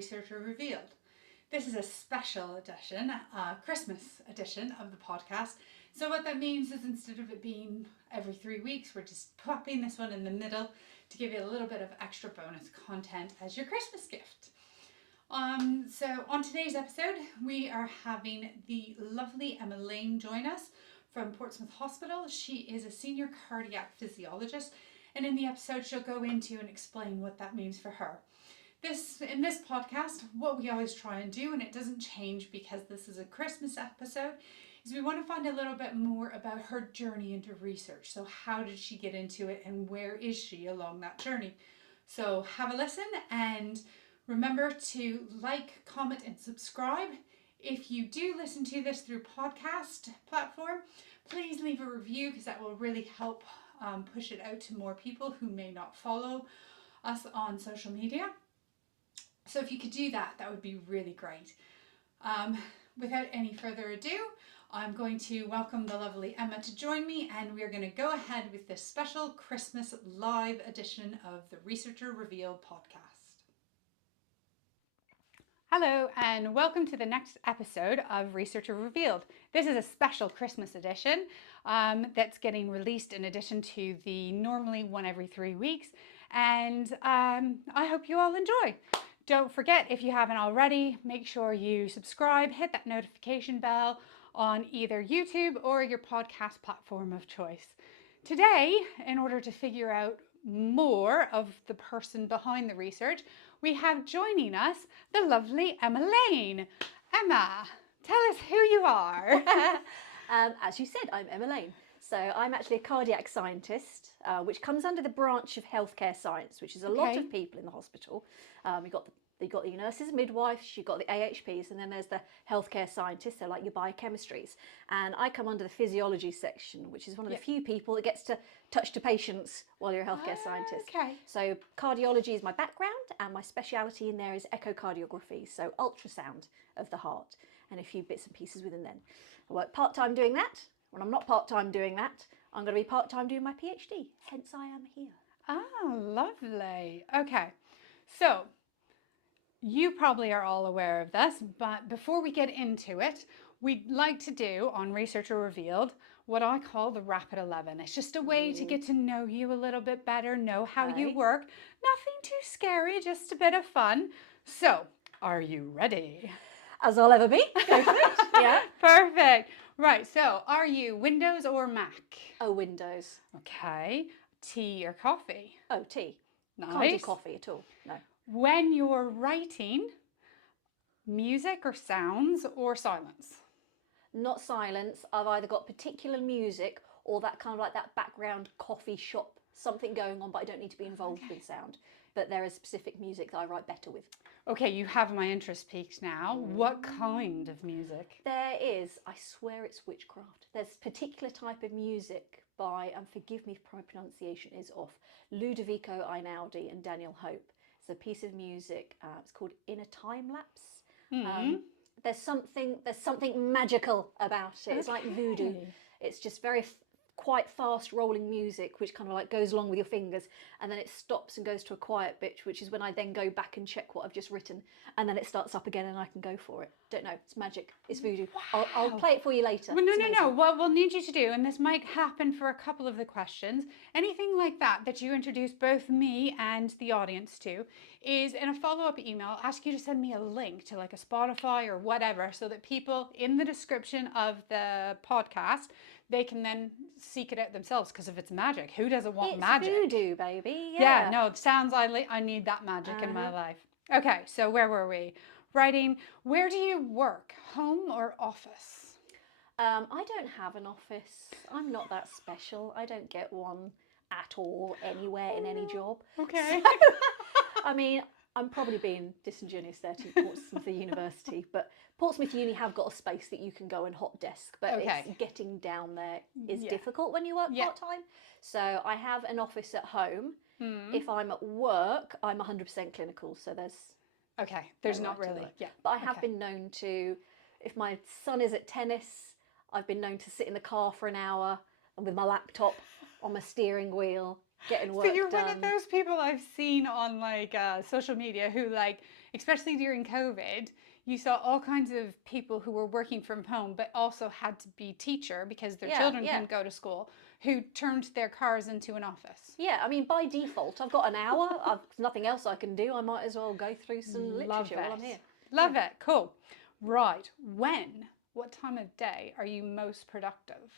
Researcher Revealed. This is a special edition, Christmas edition of the podcast. So what that means is instead of it being every 3 weeks, we're just popping this one in the middle to give you a little bit of extra bonus content as your Christmas gift. So on today's episode, we are having the lovely Emma Lane join us from Portsmouth Hospital. She is a senior cardiac physiologist, and in the episode she'll go into and explain what that means for her. In this podcast, what we always try and do, and it doesn't change because this is a Christmas episode, is we want to find a little bit more about her journey into research. So how did she get into it and where is she along that journey? So have a listen and remember to like, comment and subscribe. If you do listen to this through podcast platform, please leave a review because that will really help push it out to more people who may not follow us on social media. So if you could do that, that would be really great. Without any further ado, I'm going to welcome the lovely Emma to join me, and we're going to go ahead with this special Christmas live edition of the Researcher Revealed podcast. Hello and welcome to the next episode of Researcher Revealed. This is a special Christmas edition that's getting released in addition to the normally one every 3 weeks, and I hope you all enjoy. Don't forget, if you haven't already, make sure you subscribe, hit that notification bell on either YouTube or your podcast platform of choice. Today, in order to figure out more of the person behind the research, we have joining us the lovely Emma Lane. Emma, tell us who you are. As you said, I'm Emma Lane. So I'm actually a cardiac scientist, which comes under the branch of healthcare science, which is a lot of people in the hospital. You've got the nurses, midwives, you've got the AHPs, and then there's the healthcare scientists, so like your biochemistries. And I come under the physiology section, which is one of the few people that gets to touch to patients while you're a healthcare scientist. Okay. So cardiology is my background, and my speciality in there is echocardiography, so ultrasound of the heart, and a few bits and pieces within then. I work part-time doing that. When I'm not part-time doing that, I'm going to be part-time doing my PhD. Hence I am here. Oh, lovely. Okay, so you probably are all aware of this, but before we get into it, we'd like to do on Researcher Revealed what I call the Rapid 11. It's just a way to get to know you a little bit better, know how you work. Nothing too scary, just a bit of fun. So, are you ready? As I'll ever be. Go for it. Yeah. Perfect. Right, so are you Windows or Mac? Oh, Windows. Okay. Tea or coffee? Oh, tea. Nice. Can't do coffee at all. No. When you're writing, music or sounds or silence? Not silence. I've either got particular music or that kind of like that background coffee shop, something going on, but I don't need to be involved with sound. But there is specific music that I write better with. Okay, you have my interest piqued now. What kind of music? There is, I swear it's witchcraft. There's a particular type of music by, and forgive me if my pronunciation is off, Ludovico Einaudi and Daniel Hope. It's a piece of music, it's called In a Time Lapse. There's something magical about it. It's like voodoo. It's just very quite fast rolling music, which kind of like goes along with your fingers, and then it stops and goes to a quiet bit, which is when I then go back and check what I've just written, and then it starts up again and I can go for it. Don't know, it's magic, it's voodoo. Wow. I'll play it for you later. Well, no. What we'll need you to do, and this might happen for a couple of the questions, anything like that you introduce both me and the audience to, is in a follow-up email, ask you to send me a link to like a Spotify or whatever, so that people in the description of the podcast, they can then seek it out themselves, because if it's magic, who doesn't want magic? It's voodoo, baby. Yeah, no, it sounds I need that magic in my life. Okay, so where were we? Writing. Where do you work? Home or office? I don't have an office. I'm not that special. I don't get one at all anywhere in any job. Okay. I mean, I'm probably being disingenuous there to Portsmouth University, but Portsmouth Uni have got a space that you can go and hot desk, but it's getting down there is difficult when you work part-time. So I have an office at home. If I'm at work, I'm 100% clinical, so there's not really. Yeah. But I have been known to, if my son is at tennis, I've been known to sit in the car for an hour and with my laptop on my steering wheel getting work done. So you're one of those people I've seen on like social media who like especially during COVID, you saw all kinds of people who were working from home, but also had to be teacher because their children couldn't go to school, who turned their cars into an office. Yeah, I mean, by default, I've got an hour. I've nothing else I can do. I might as well go through some literature while I'm here. Love it. Cool. Right. What time of day are you most productive?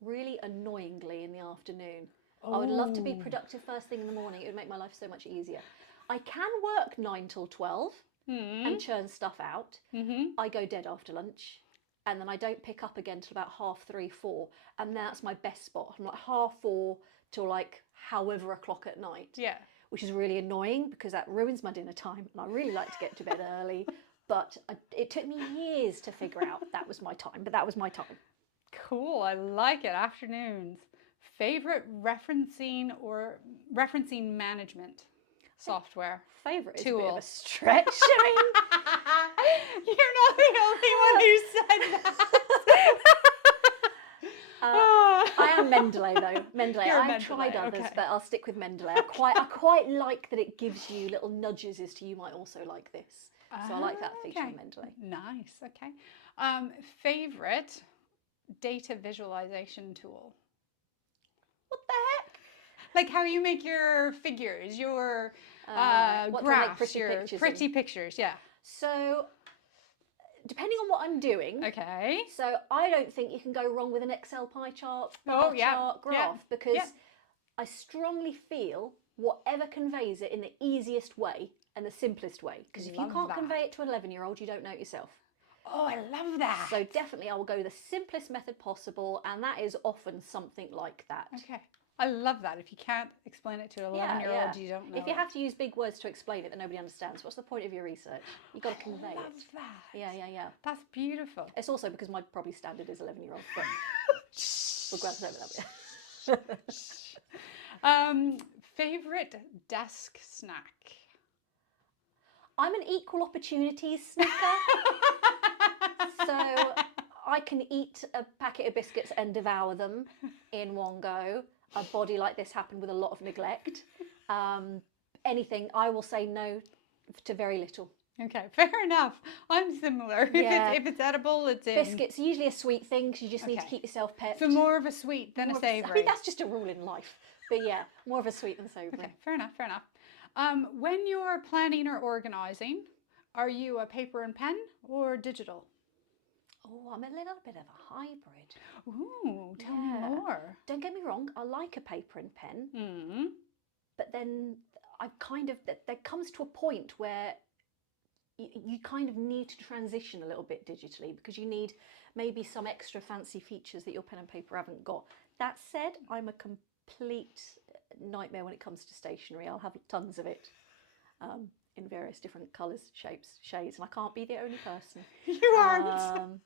Really annoyingly in the afternoon. I would love to be productive first thing in the morning. It would make my life so much easier. I can work 9 till 12 and churn stuff out. I go dead after lunch, and then I don't pick up again till about 3:30, 4, and that's my best spot. I'm like 4:30 till like however o'clock at night. Yeah. Which is really annoying because that ruins my dinner time, and I really like to get to bed early. But it took me years to figure out that was my time. But that was my time. Cool. I like it. Afternoons. Favorite referencing management software? Favorite is tool. A bit of a stretch. I mean, you're not the only one who said that. I am Mendeley though. Mendeley. You're I've tried Mendeley, others, okay. but I'll stick with Mendeley. I quite like that it gives you little nudges as to you might also like this. So I like that feature of Mendeley. Nice. Okay. Favorite data visualization tool? What the heck? Like how you make your figures, your what to graphs, make pretty your pictures pretty pictures. Yeah. So, depending on what I'm doing. Okay. So I don't think you can go wrong with an Excel pie chart, chart, graph, because I strongly feel whatever conveys it in the easiest way and the simplest way. Because if you can't convey it to an 11-year-old, you don't know it yourself. Oh, I love that. So definitely I will go the simplest method possible, and that is often something like that. Okay. I love that. If you can't explain it to an 11-year-old, you don't know. If you have to use big words to explain it that nobody understands, what's the point of your research? You've got to convey it. I love that. Yeah. That's beautiful. It's also because my probably standard is 11-year-old, but we'll glance over that bit. Favorite desk snack? I'm an equal opportunities snacker. So I can eat a packet of biscuits and devour them in one go. A body like this happened with a lot of neglect. Anything, I will say no to very little. Okay, fair enough. I'm similar. Yeah. If it's edible, it's in. Biscuits are usually a sweet thing because you just need to keep yourself pepped. So more of a sweet than a savoury. I mean, that's just a rule in life. But yeah, more of a sweet than savoury. Okay, fair enough. When you're planning or organising, are you a paper and pen or digital? Oh, I'm a little bit of a hybrid. Ooh, tell me more. Don't get me wrong, I like a paper and pen. But then there comes to a point where you kind of need to transition a little bit digitally because you need maybe some extra fancy features that your pen and paper haven't got. That said, I'm a complete nightmare when it comes to stationery. I'll have tons of it in various different colours, shapes, shades, and I can't be the only person. You aren't.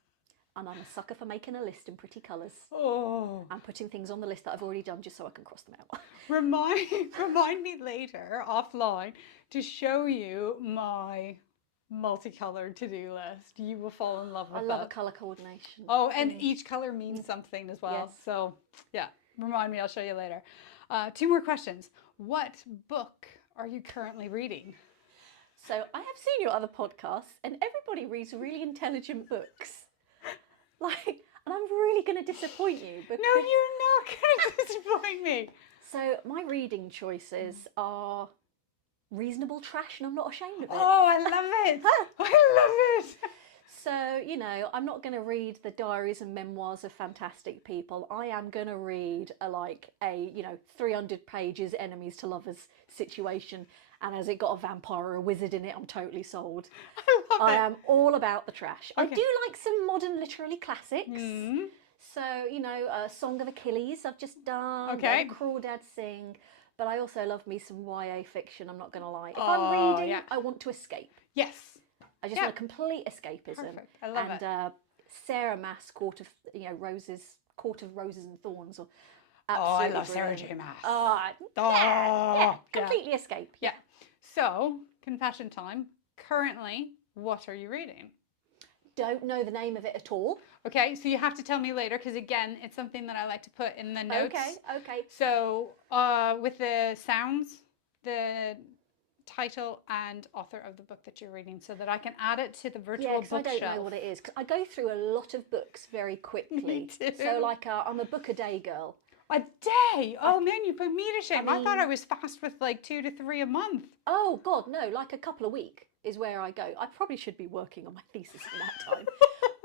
And I'm a sucker for making a list in pretty colours. Oh. And putting things on the list that I've already done just so I can cross them out. Remind me later, offline, to show you my multicolored to-do list. You will fall in love with that. I love a colour coordination. Oh, and each colour means something as well. Yes. So, yeah, remind me, I'll show you later. 2 more questions. What book are you currently reading? So I have seen your other podcasts, and everybody reads really intelligent books. And I'm really going to disappoint you. Because... No, you're not going to disappoint me. So my reading choices are reasonable trash, and I'm not ashamed of it. Oh, I love it. I love it. So, I'm not going to read the diaries and memoirs of fantastic people. I am going to read a 300 pages enemies to lovers situation. And has it got a vampire or a wizard in it? I'm totally sold. I am all about the trash. Okay. I do like some modern literary classics. So, Song of Achilles I've just done. Okay. Crawdad Sing. But I also love me some YA fiction, I'm not going to lie. If I'm reading, I want to escape. Yes. I just want a complete escapism. Perfect. I love it. And Sarah Maas, Court of Roses and Thorns. I love Sarah J. Maas. Completely escape. Yeah. So, confession time. Currently, what are you reading? Don't know the name of it at all. Okay, so you have to tell me later because again, it's something that I like to put in the notes. Okay. So, with the sounds, the title and author of the book that you're reading so that I can add it to the virtual Yeah, because I bookshelf? don't know what it is. 'Cause I go through a lot of books very quickly. Me too. So like I'm a book a day girl. A day? Oh man, you put me to shame. I thought I mean- was fast with like 2 to 3 a month. Oh God, no, like a couple a week is where I go. I probably should be working on my thesis in that time.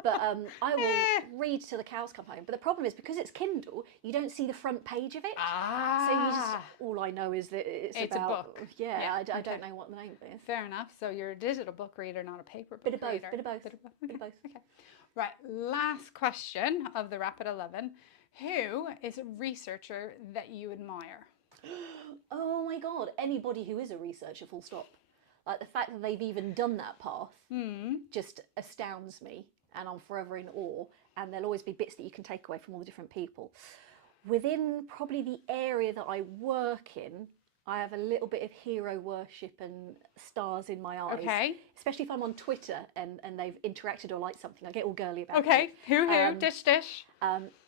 But I will read till the cows come home. But the problem is because it's Kindle, you don't see the front page of it. Ah. So you just, all I know is that it's a about, book. Yeah, Yeah, I okay. don't know what the name is. Fair enough. So you're a digital book reader, not a paper book Bit of both, reader. bit of both, Bit of both. bit Okay. of both. Okay. Right. Last question of the Rapid 11. Who is a researcher that you admire? Oh my God, anybody who is a researcher, full stop. Like the fact that they've even done that path just astounds me, and I'm forever in awe. And there'll always be bits that you can take away from all the different people. Within probably the area that I work in, I have a little bit of hero worship and stars in my eyes. Okay. Especially if I'm on Twitter and they've interacted or liked something, I get all girly about it. Okay. Who? Dish.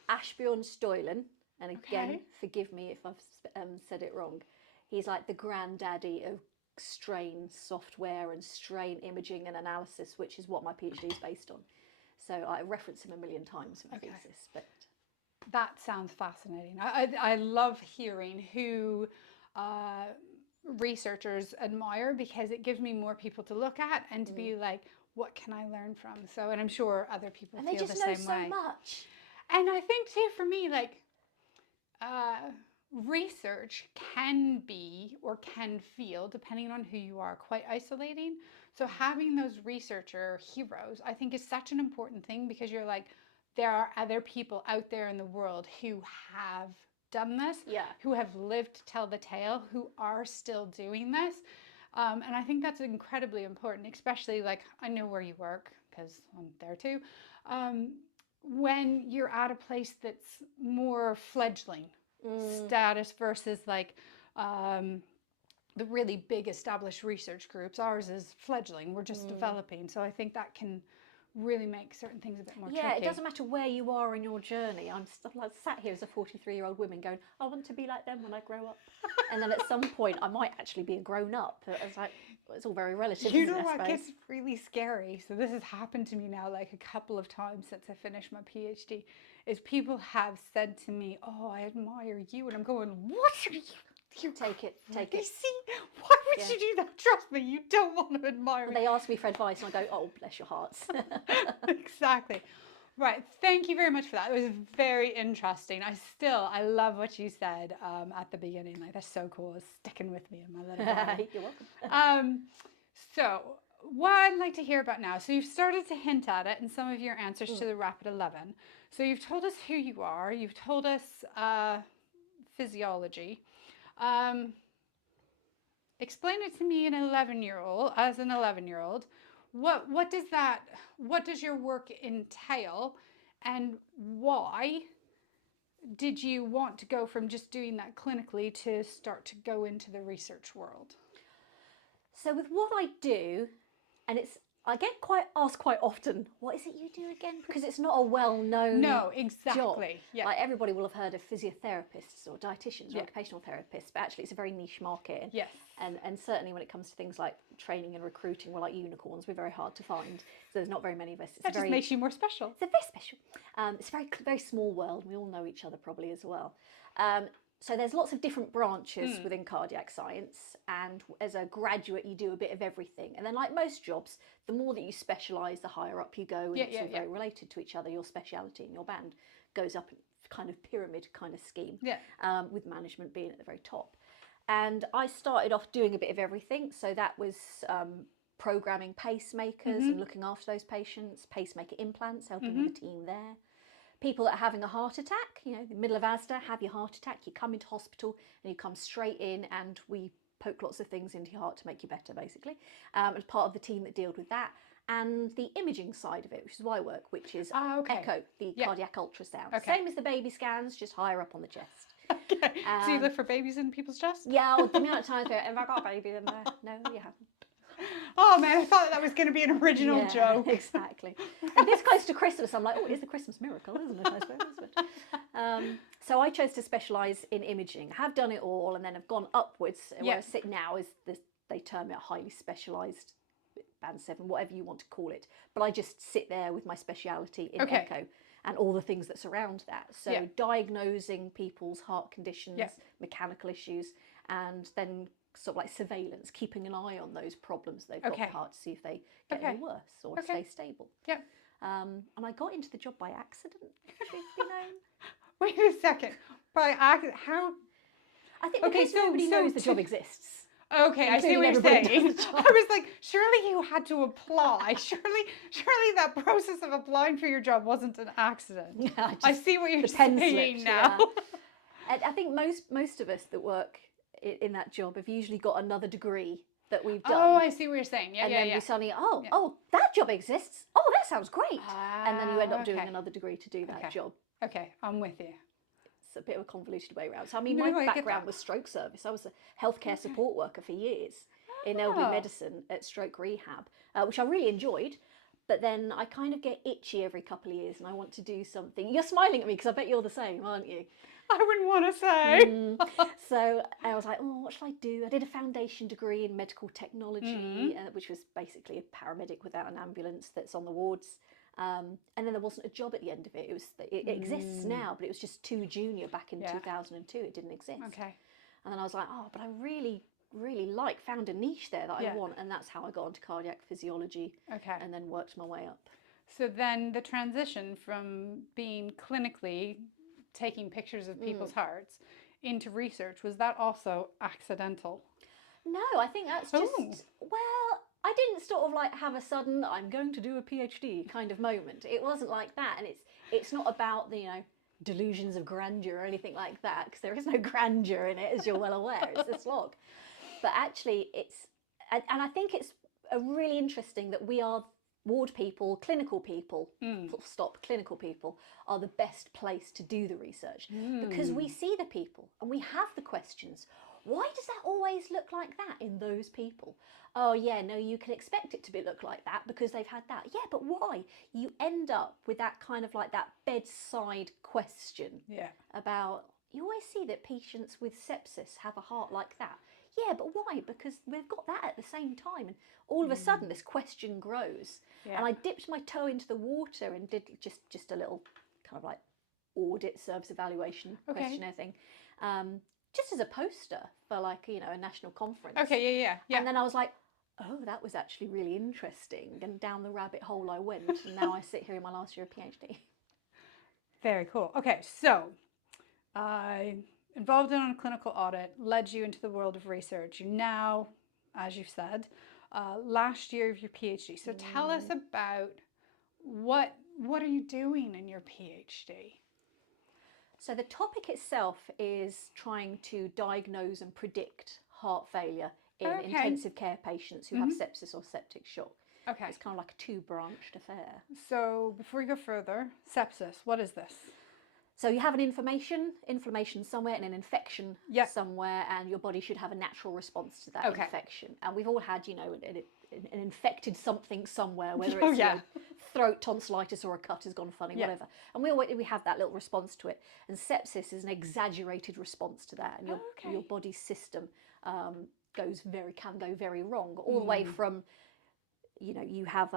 Ashbjorn Stoylen, and again, Okay. forgive me if I've said it wrong. He's like the granddaddy of strain software and strain imaging and analysis, which is what my PhD is based on. So I reference him a million times in my thesis. But that sounds fascinating. I love hearing who researchers admire because it gives me more people to look at and to be like, what can I learn from? So, and I'm sure other people and feel they just the know same so way. much. And I think too, for me, like, research can be or can feel, depending on who you are, quite isolating. So having those researcher heroes, I think, is such an important thing because you're like, there are other people out there in the world who have done this, who have lived to tell the tale, who are still doing this. And I think that's incredibly important, especially like I know where you work because I'm there too. When you're at a place that's more fledgling status versus like the really big established research groups. Ours is fledgling. We're just developing. So I think that can really make certain things a bit more tricky. Yeah, it doesn't matter where you are in your journey. I'm like sat here as a 43-year-old woman going, I want to be like them when I grow up. And then at some point I might actually be a grown up. It's like, it's all very relative. You know what gets really scary? So this has happened to me now like a couple of times since I finished my PhD, is people have said to me, oh, I admire you. And I'm going, what are you? Take it. See, why would you do that? Trust me, you don't want to admire me. They ask me for advice and I go, oh, bless your hearts. Exactly. Right. Thank you very much for that. It was very interesting. I love what you said at the beginning. Like, that's so cool. It's sticking with me in my little brain. You're welcome. So what I'd like to hear about now, so you've started to hint at it in some of your answers to the Rapid 11. So you've told us who you are. You've told us physiology. Explain it to me as an 11-year-old. What does your work entail, and why did you want to go from just doing that clinically to start to go into the research world? So with what I do, and I get asked quite often, what is it you do again? Because it's not a well-known No, exactly. job. Yeah. Like everybody will have heard of physiotherapists or dietitians or occupational therapists, but actually it's a very niche market. Yes. And certainly when it comes to things like training and recruiting, we're like unicorns. We're very hard to find. So there's not very many of us. That just makes you more special. It's very special. It's a very small world. We all know each other probably as well. So there's lots of different branches within cardiac science, and as a graduate you do a bit of everything. And then like most jobs, the more that you specialise, the higher up you go, and it's all very related to each other. Your speciality in your band goes up in kind of pyramid kind of scheme, with management being at the very top. And I started off doing a bit of everything. So that was programming pacemakers and looking after those patients, pacemaker implants, helping with the team there. People that are having a heart attack, you know, in the middle of ASDA, have your heart attack, you come into hospital and you come straight in and we poke lots of things into your heart to make you better, basically. As part of the team that dealt with that. And the imaging side of it, which is why I work, which is echo, the cardiac ultrasound. Okay. Same as the baby scans, just higher up on the chest. Okay. So you look for babies in people's chests? Yeah, the amount of times have I got babies in there? No, you haven't. Oh man, I thought that was going to be an original joke. Exactly. And this close to Christmas, I'm like, oh, it's the Christmas miracle, isn't it? I suppose. So I chose to specialise in imaging. I have done it all, and then I've gone upwards. Where I sit now is the they term it highly specialised band 7, whatever you want to call it. But I just sit there with my speciality in echo and all the things that surround that. So diagnosing people's heart conditions, mechanical issues, and then sort of like surveillance, keeping an eye on those problems they've got with the heart to see if they get any worse or stay stable. And I got into the job by accident, truth be known. Wait a second. By accident? How? I think because nobody knows the job exists. Okay, I see what you're saying. I was like, surely you had to apply. Surely that process of applying for your job wasn't an accident. I see what you're saying now. I think most of us that work in that job have usually got another degree that we've done. Oh, I see what you're saying. Yeah, and then we suddenly, that job exists. Oh, that sounds great. And then you end up doing another degree to do that job. Okay, I'm with you. It's a bit of a convoluted way around. So, I mean, my background was stroke service. I was a healthcare support worker for years in elderly medicine at stroke rehab, which I really enjoyed. But then I kind of get itchy every couple of years and I want to do something. You're smiling at me because I bet you're the same, aren't you? I wouldn't want to say. So I was like, what shall I do? I did a foundation degree in medical technology, which was basically a paramedic without an ambulance that's on the wards. And then there wasn't a job at the end of it. It exists now, but it was just too junior back in 2002. It didn't exist. Okay. And then I was like, but I really found a niche there that I want. And that's how I got into cardiac physiology and then worked my way up. So then the transition from being clinically taking pictures of people's hearts into research, was that also accidental? No, I think that's just, I didn't sort of like have a sudden, I'm going to do a PhD kind of moment. It wasn't like that. And it's not about the, delusions of grandeur or anything like that, because there is no grandeur in it, as you're well aware. It's a slog. But actually and I think it's really interesting that we are ward people, clinical people, clinical people are the best place to do the research because we see the people and we have the questions. Why does that always look like that in those people? Oh yeah, no, you can expect it to look like that because they've had that. Yeah, but why? You end up with that kind of like that bedside question about, you always see that patients with sepsis have a heart like that. Yeah, but why? Because we've got that at the same time. And all of a sudden this question grows. And I dipped my toe into the water and did just a little kind of like audit service evaluation questionnaire thing. Just as a poster for like, a national conference. Okay, yeah. And then I was like, oh, that was actually really interesting. And down the rabbit hole I went. And now I sit here in my last year of PhD. Very cool. Okay, so involved in a clinical audit led you into the world of research. You now, as you've said, last year of your PhD. So tell us about what are you doing in your PhD? So the topic itself is trying to diagnose and predict heart failure in intensive care patients who have sepsis or septic shock. Okay. It's kind of like a two-branched affair. So before you go further, sepsis, what is this? So you have an inflammation somewhere and an infection somewhere, and your body should have a natural response to that infection. And we've all had, an infected something somewhere, whether it's throat tonsillitis or a cut has gone funny, whatever. And we have that little response to it. And sepsis is an exaggerated response to that, and your body's system can go very wrong, all the way from you have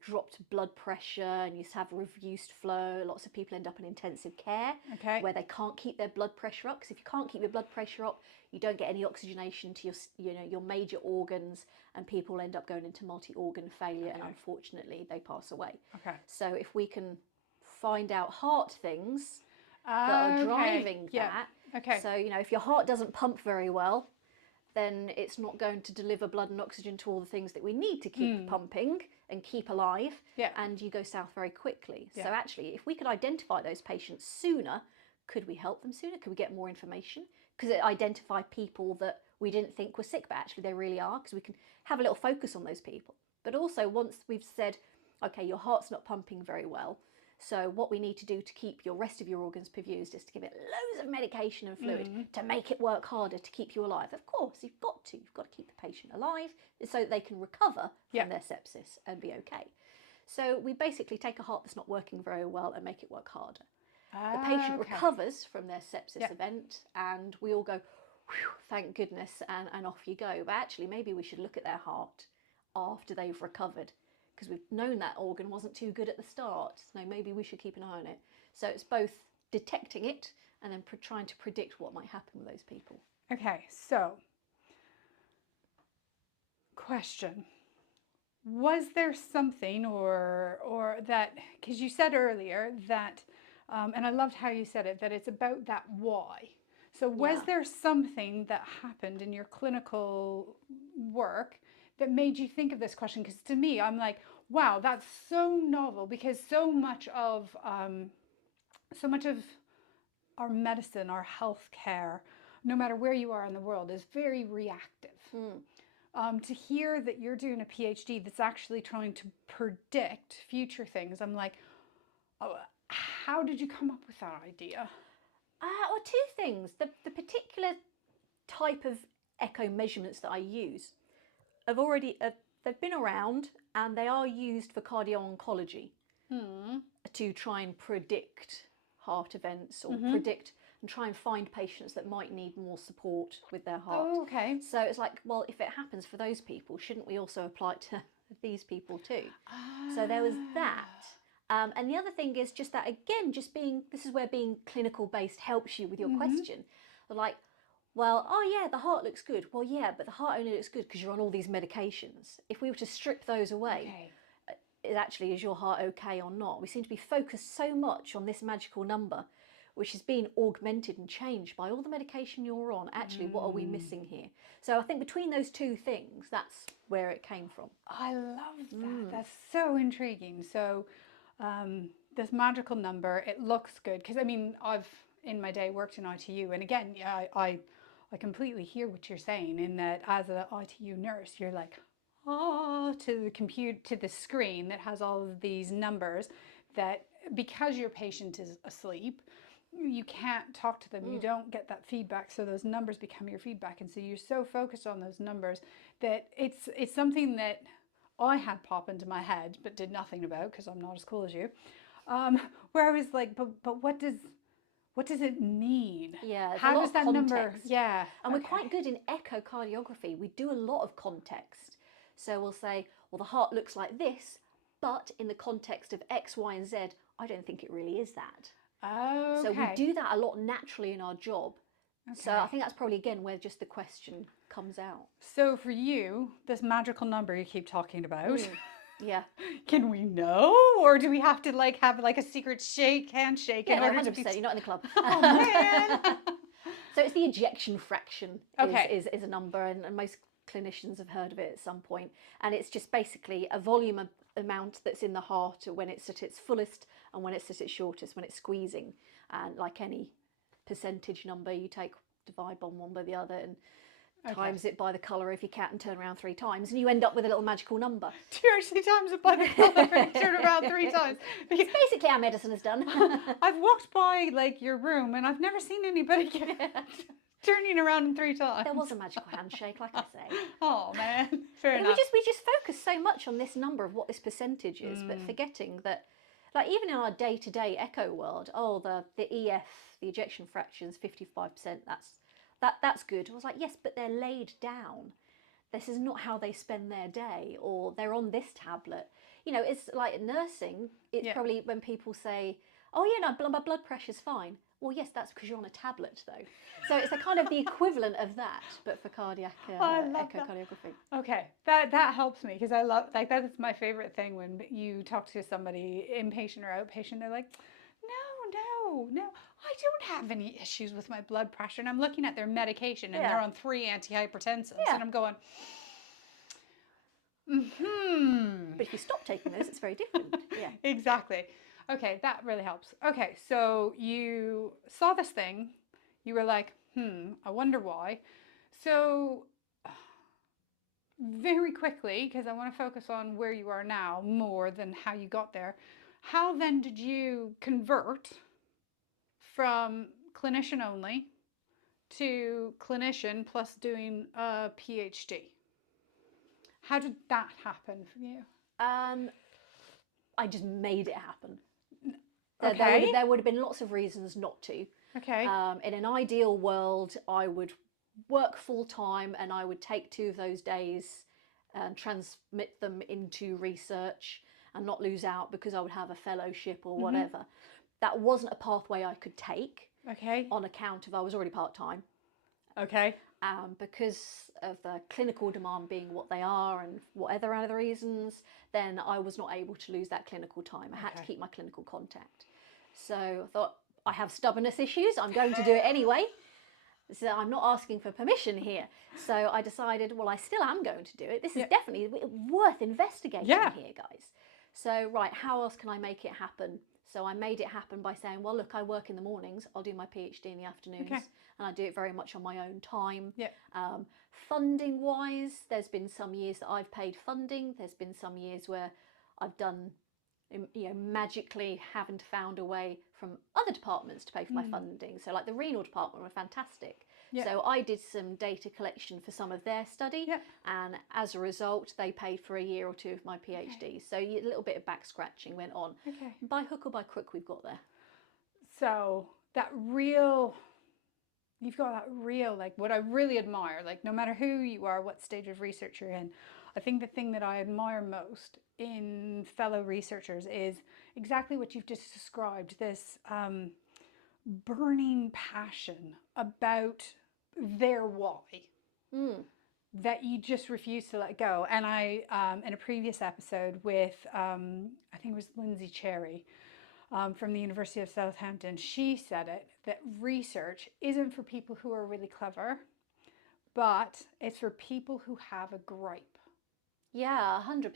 dropped blood pressure and you have reduced flow. Lots of people end up in intensive care where they can't keep their blood pressure up, because if you can't keep your blood pressure up, you don't get any oxygenation to your major organs, and people end up going into multi-organ failure and unfortunately they pass away. So if we can find out heart things that are driving that, so if your heart doesn't pump very well, then it's not going to deliver blood and oxygen to all the things that we need to keep pumping and keep alive, and you go south very quickly. So actually, if we could identify those patients sooner, could we help them sooner? Could we get more information? Because it identify people that we didn't think were sick, but actually they really are, because we can have a little focus on those people. But also, once we've said, okay, your heart's not pumping very well, so what we need to do to keep your rest of your organs perfused is to give it loads of medication and fluid to make it work harder to keep you alive. Of course, you've got to keep the patient alive so that they can recover from their sepsis and be okay. So we basically take a heart that's not working very well and make it work harder. The patient recovers from their sepsis event, and we all go, whew, thank goodness, and off you go. But actually, maybe we should look at their heart after they've recovered, because we've known that organ wasn't too good at the start. So maybe we should keep an eye on it. So it's both detecting it and then trying to predict what might happen with those people. Okay, so question. Was there something or that, because you said earlier that, and I loved how you said it, that it's about that why. So was there something that happened in your clinical work that made you think of this question? Because to me, I'm like, wow, that's so novel, because so much of our medicine, our healthcare, no matter where you are in the world, is very reactive. To hear that you're doing a PhD that's actually trying to predict future things, I'm like, oh, how did you come up with that idea? Well, two things. The particular type of echo measurements that I use they've been around, and they are used for cardio-oncology to try and predict heart events, or predict and try and find patients that might need more support with their heart. Oh, okay. So it's like, well, if it happens for those people, shouldn't we also apply it to these people too? So there was that. And the other thing is just that, again, this is where being clinical based helps you with your question. Like, well, oh yeah, the heart looks good. Well, yeah, but the heart only looks good because you're on all these medications. If we were to strip those away, is your heart okay or not? We seem to be focused so much on this magical number, which is being augmented and changed by all the medication you're on. Actually, what are we missing here? So I think between those two things, that's where it came from. I love that. That's so intriguing. So this magical number, it looks good. Because I mean, I've in my day worked in ITU, and again, yeah, I completely hear what you're saying, in that as an ITU nurse, you're like, to the screen that has all of these numbers, that because your patient is asleep, you can't talk to them. You don't get that feedback, so those numbers become your feedback, and so you're so focused on those numbers that it's something that I had pop into my head but did nothing about, because I'm not as cool as you, where I was like, but what does it mean? Yeah, how does that context. Number? Yeah, and we're quite good in echocardiography. We do a lot of context. So we'll say, well, the heart looks like this, but in the context of X, Y, and Z, I don't think it really is that. Oh, so we do that a lot naturally in our job. Okay. So I think that's probably, again, where just the question comes out. So for you, this magical number you keep talking about, yeah, can we know, or do we have to have a secret handshake? Yeah, in order 100%. to You're not in the club. Oh man! So it's the ejection fraction Okay. is a number, and most clinicians have heard of it at some point. And it's just basically a volume amount that's in the heart when it's at its fullest and when it's at its shortest, when it's squeezing. And like any percentage number, you divide by one by the other and times it by the colour if you can, and turn around 3 times, and you end up with a little magical number. Do you actually times it by the colour and turn around 3 times? It's basically how medicine is done. I've walked by your room and I've never seen anybody turning around 3 times. There was a magical handshake, like I say. Oh man, fair enough. We just focus so much on this number of what this percentage is, but forgetting that, even in our day-to-day echo world, the EF, the ejection fraction is 55%. That's good. I was like, yes, but they're laid down. This is not how they spend their day, or they're on this tablet. It's like nursing. It's probably when people say, oh yeah, no, my blood pressure's fine. Well, yes, that's because you're on a tablet, though. So it's a kind of the equivalent of that, but for cardiac echocardiography. Okay, that helps me, because I love, that is my favorite thing when you talk to somebody, inpatient or outpatient. They're like, no, I don't have any issues with my blood pressure. And I'm looking at their medication, and they're on 3 antihypertensives, and I'm going, But if you stop taking those, it's very different. Yeah. Exactly. Okay, that really helps. Okay, so you saw this thing, you were like, I wonder why. So very quickly, because I want to focus on where you are now more than how you got there, how then did you convert from clinician only to clinician plus doing a PhD? How did that happen for you? I just made it happen. Okay. There would have been lots of reasons not to. Okay. In an ideal world, I would work full time, and I would take 2 of those days and transmit them into research and not lose out because I would have a fellowship or whatever. That wasn't a pathway I could take Okay. on account of I was already part-time. Okay. Because of the clinical demand being what they are and whatever other reasons, then I was not able to lose that clinical time. I had to keep my clinical contact. So I thought, I have stubbornness issues, I'm going to do it anyway. So I'm not asking for permission here. So I decided, well, I still am going to do it. This is definitely worth investigating here, guys. So, right, how else can I make it happen? So I made it happen by saying, well, look, I work in the mornings, I'll do my PhD in the afternoons, and I do it very much on my own time. Funding wise, there's been some years that I've paid funding, there's been some years where I've done, you know, magically haven't found a way from other departments to pay for my funding. So like the renal department were fantastic. So I did some data collection for some of their study, and as a result they paid for a year or 2 of my PhD. So a little bit of back scratching went on. By hook or by crook we've got there. So you've got that real, like, what I really admire, like, no matter who you are, what stage of research you're in, I think the thing that I admire most in fellow researchers is exactly what you've just described, this burning passion about their why that you just refuse to let go. And I, in a previous episode with, I think it was Lindsay Cherry from the University of Southampton, she said it, that research isn't for people who are really clever, but it's for people who have a gripe. Yeah, 100%.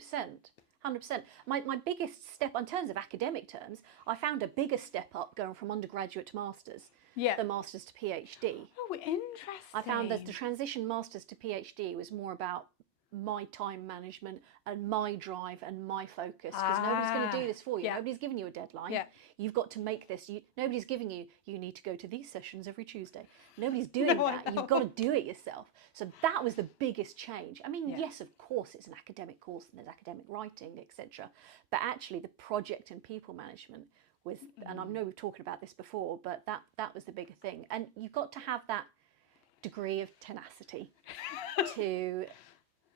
100%. My biggest step, in terms of academic terms, I found a bigger step up going from undergraduate to masters than masters to PhD. Oh, interesting. I found that the transition masters to PhD was more about my time management and my drive and my focus, because nobody's going to do this for you. Nobody's giving you a deadline. You've got to make this. Nobody's giving you need to go to these sessions every Tuesday. Nobody's doing that. You've got to do it yourself. So that was the biggest change. I mean, yes, of course it's an academic course and there's academic writing, etc. But actually the project and people management was, and I know we've talked about this before, but that was the bigger thing. And you've got to have that degree of tenacity to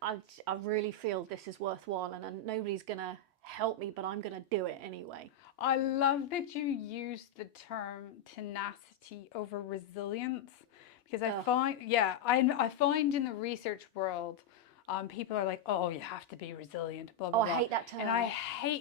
I really feel this is worthwhile, and nobody's going to help me, but I'm going to do it anyway. I love that you use the term tenacity over resilience, because I find in the research world, people are like, oh, you have to be resilient, blah, blah, blah. I hate that term. And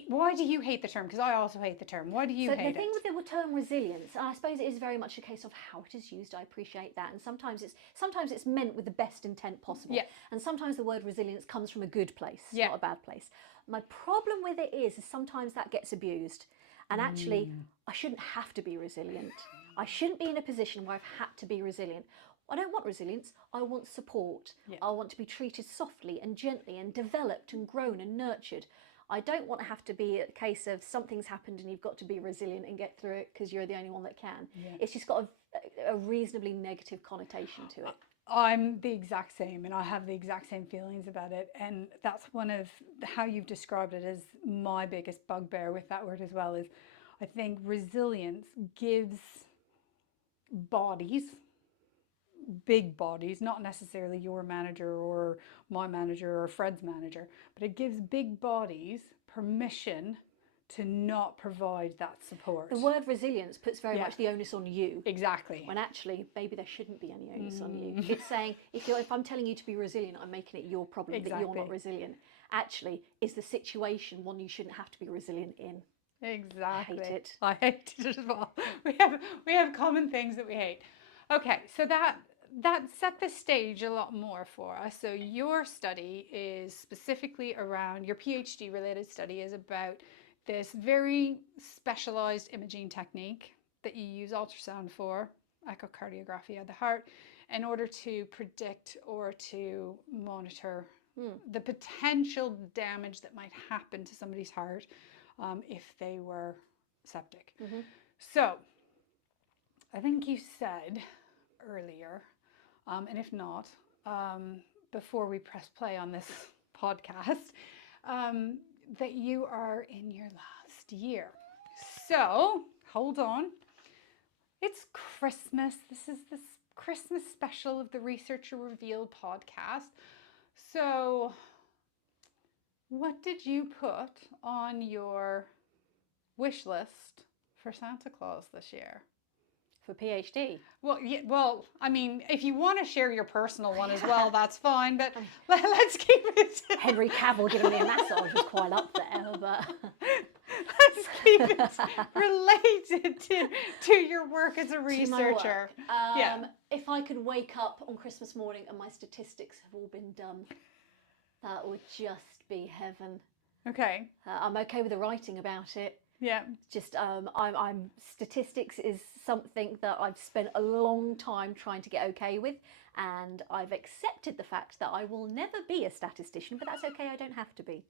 why do you hate the term? Because I also hate the term. Why do you hate it? So the thing with the term resilience, and I suppose it is very much a case of how it is used, I appreciate that. And sometimes it's meant with the best intent possible. And sometimes the word resilience comes from a good place, not a bad place. My problem with it is sometimes that gets abused. And actually, I shouldn't have to be resilient. I shouldn't be in a position where I've had to be resilient. I don't want resilience, I want support. I want to be treated softly and gently and developed and grown and nurtured. I don't want to have to be a case of something's happened and you've got to be resilient and get through it because you're the only one that can. It's just got a reasonably negative connotation to it. I'm the exact same, and I have the exact same feelings about it. And that's one of how you've described it as my biggest bugbear with that word as well, is I think resilience gives bodies, big bodies, not necessarily your manager or my manager or Fred's manager, but it gives big bodies permission to not provide that support. The word resilience puts very much the onus on you. Exactly. When actually, maybe there shouldn't be any onus on you. It's saying, if I'm telling you to be resilient, I'm making it your problem that you're not resilient. Actually, is the situation one you shouldn't have to be resilient in? Exactly. I hate it. I hate it as well. We have common things that we hate. Okay, so that set the stage a lot more for us. So your study is specifically around, your PhD related study is about this very specialized imaging technique that you use ultrasound for, echocardiography of the heart, in order to predict or to monitor the potential damage that might happen to somebody's heart if they were septic. So I think you said earlier, and if not, before we press play on this podcast, that you are in your last year. So hold on. It's Christmas. This is this Christmas special of the Researcher Revealed podcast. So, what did you put on your wish list for Santa Claus this year? For PhD? Well, yeah, well, I mean, if you want to share your personal one as well, that's fine, but let's keep it... Henry Cavill giving me a massage was quite up there, but... Let's keep it related to your work as a researcher. Yeah. If I could wake up on Christmas morning and my statistics have all been done, that would just be heaven. Okay. I'm okay with the writing about it. Yeah. Just I'm statistics is something that I've spent a long time trying to get okay with, and I've accepted the fact that I will never be a statistician, but that's okay. I don't have to be.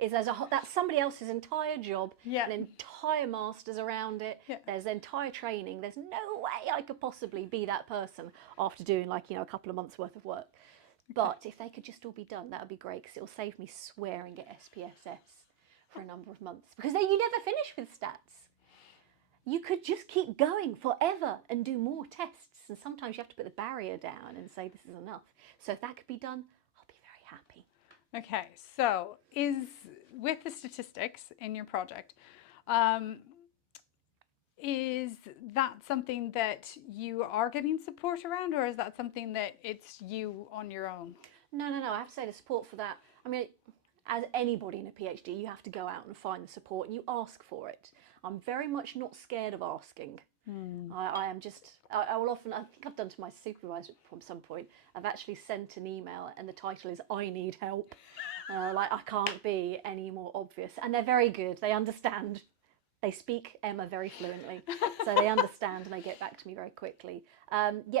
That's somebody else's entire job, yeah. an entire master's around it. Yeah. There's entire training. There's no way I could possibly be that person after doing a couple of months worth of work. But if they could just all be done, that would be great, because it'll save me swearing at SPSS for a number of months, because then you never finish with stats. You could just keep going forever and do more tests, and sometimes you have to put the barrier down and say this is enough. So if that could be done, I'll be very happy. Okay, so with the statistics in your project, is that something that you are getting support around, or is that something that it's you on your own? No, I have to say the support for that, I mean, as anybody in a PhD, you have to go out and find the support, and you ask for it. I'm very much not scared of asking. I am just, I will often, I think I've done to my supervisor at some point, I've actually sent an email and the title is I need help. I can't be any more obvious. And they're very good. They understand. They speak Emma very fluently. So they understand and they get back to me very quickly.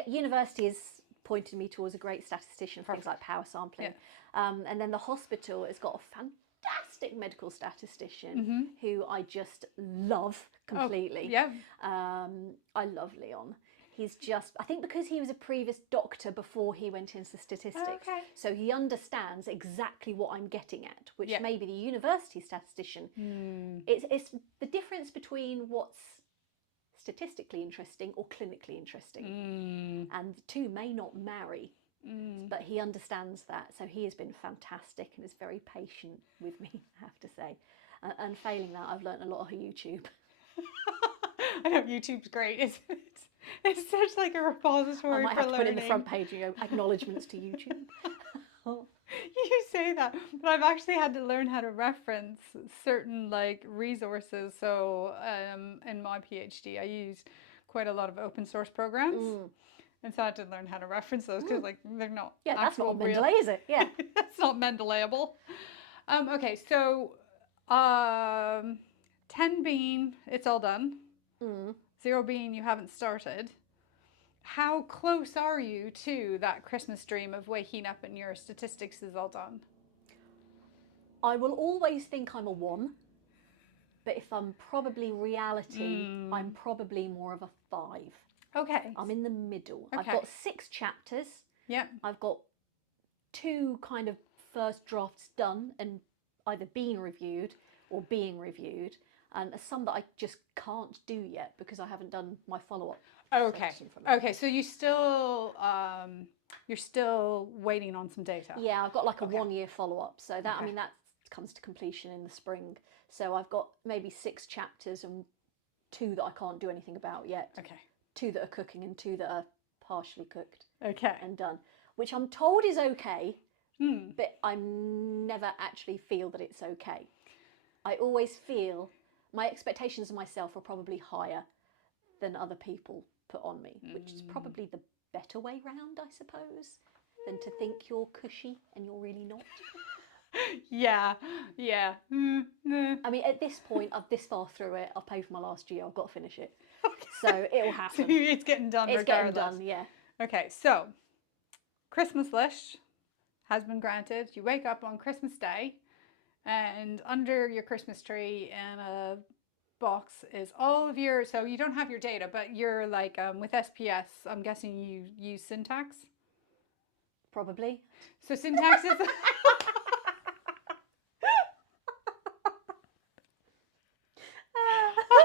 University has pointed me towards a great statistician for things like power sampling. Yeah. And then the hospital has got a fantastic medical statistician who I just love completely. Oh, yeah. I love Leon. He's just, I think because he was a previous doctor before he went into statistics, so he understands exactly what I'm getting at, which maybe the university statistician, it's the difference between what's statistically interesting or clinically interesting, and the two may not marry. But he understands that, so he has been fantastic and is very patient with me, I have to say. And failing that, I've learnt a lot of YouTube. I know YouTube's great, isn't it? It's such like a repository for learning. I might have to put in the front page, acknowledgements to YouTube. You say that, but I've actually had to learn how to reference certain resources. So in my PhD, I used quite a lot of open source programs. And so I had to learn how to reference those because they're not. Yeah, that's not Mendeley, is it? Yeah. That's not Mendelayable. Okay, so 10 being it's all done. 0 being you haven't started. How close are you to that Christmas dream of waking up and your statistics is all done? I will always think I'm a 1. But if I'm probably reality, I'm probably more of a 5. Okay. I'm in the middle. Okay. I've got 6 chapters. Yep. I've got 2 kind of first drafts done and either being reviewed or being reviewed, and some that I just can't do yet because I haven't done my follow-up. Okay. Okay, so you're still waiting on some data. Yeah, I've got a 1-year follow-up, so that I mean that comes to completion in the spring. So I've got maybe 6 chapters and 2 that I can't do anything about yet. Okay. 2 that are cooking and 2 that are partially cooked. Okay. And done, which I'm told is okay, but I never actually feel that it's okay. I always feel my expectations of myself are probably higher than other people put on me, which is probably the better way round, I suppose, than to think you're cushy and you're really not. Yeah. I mean, at this point, I've this far through it, I've paid for my last year, I've got to finish it. Okay. So it'll happen. So it's getting done regardless. It's getting done, yeah. Okay, so Christmas list has been granted. You wake up on Christmas Day and under your Christmas tree in a box is all of your, so you don't have your data, but you're with SPS, I'm guessing you use syntax? Probably. So syntax is...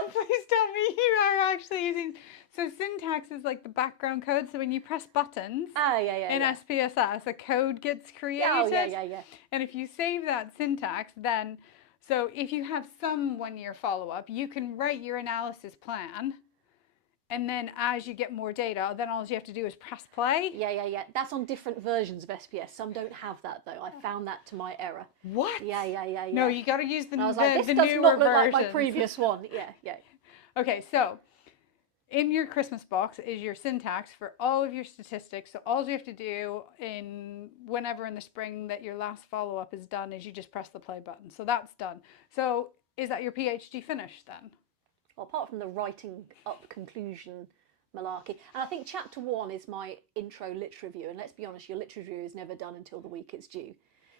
Please tell me you are actually using So syntax is like the background code. So when you press buttons in SPSS, a code gets created. Oh, yeah. And if you save that syntax, then, so if you have some 1 year follow-up, you can write your analysis plan. And then as you get more data, then all you have to do is press play. Yeah. That's on different versions of SPS. Some don't have that though. I found that to my error. What? Yeah. No, you got to use the, and I was the, like, this the does newer not look versions. like my previous one. Yeah. Okay, so in your Christmas box is your syntax for all of your statistics. So all you have to do whenever in the spring that your last follow-up is done is you just press the play button. So that's done. So is that your PhD finished then? Well, apart from the writing up conclusion malarkey. And I think chapter 1 is my intro lit review. And let's be honest, your lit review is never done until the week it's due.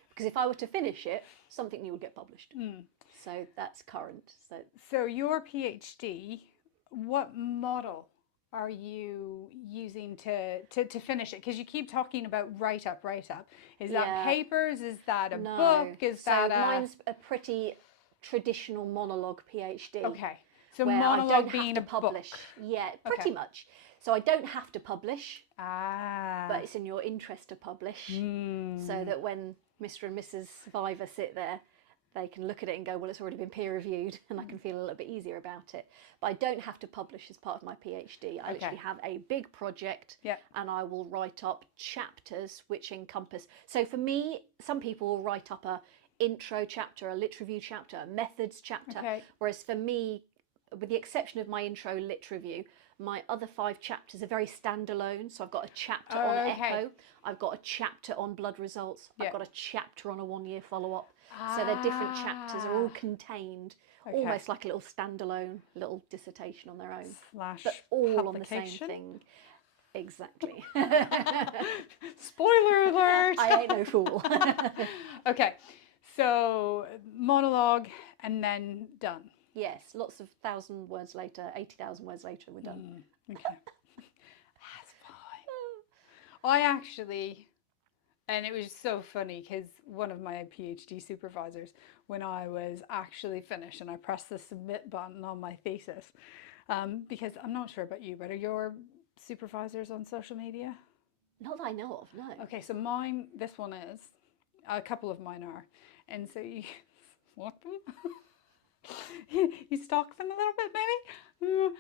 Because if I were to finish it, something new would get published. So that's current. So your PhD, what model are you using to finish it? Because you keep talking about write up. Is that papers? Is that a book? Mine's a pretty traditional monologue PhD. Okay. So where monologue I don't being have to publish. Book. Yeah, pretty much. So I don't have to publish. But it's in your interest to publish, so that when Mr. and Mrs. Viver sit there, they can look at it and go, well, it's already been peer reviewed, and I can feel a little bit easier about it. But I don't have to publish as part of my PhD. I literally have a big project, and I will write up chapters which encompass. So for me, some people will write up a intro chapter, a lit review chapter, a methods chapter, whereas for me, with the exception of my intro lit review, my other 5 chapters are very standalone. So I've got a chapter on echo, I've got a chapter on blood results, I've got a chapter on a 1 year follow-up. So they're different chapters, are all contained, almost like a little standalone little dissertation on their own. But all on the same thing. Exactly. Spoiler alert! I ain't no fool. Okay, so monologue and then done. Yes, lots of 1,000 words later, 80,000 words later, we're done. Okay. That's fine. I actually, and it was so funny because one of my PhD supervisors, when I was actually finished and I pressed the submit button on my thesis, because I'm not sure about you, but are your supervisors on social media? Not that I know of, no. Okay, so this one is, a couple of mine are, and so you stalk them? You stalk them a little bit, maybe?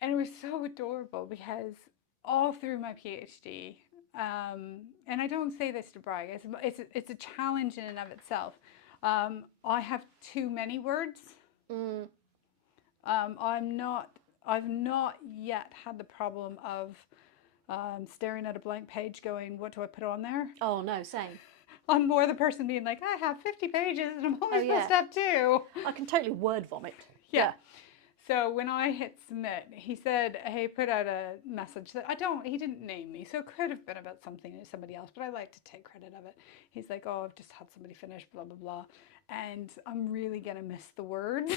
And it was so adorable because all through my PhD, and I don't say this to brag, it's a challenge in and of itself. I have too many words. I've not yet had the problem of staring at a blank page going, what do I put on there? Oh no, same. I'm more the person being like, I have 50 pages and I'm only supposed to have 2. I can totally word vomit. Yeah. So when I hit submit, he said, hey, put out a message that he didn't name me. So it could have been about somebody else, but I like to take credit of it. He's like, oh, I've just had somebody finish, blah, blah, blah. And I'm really going to miss the words.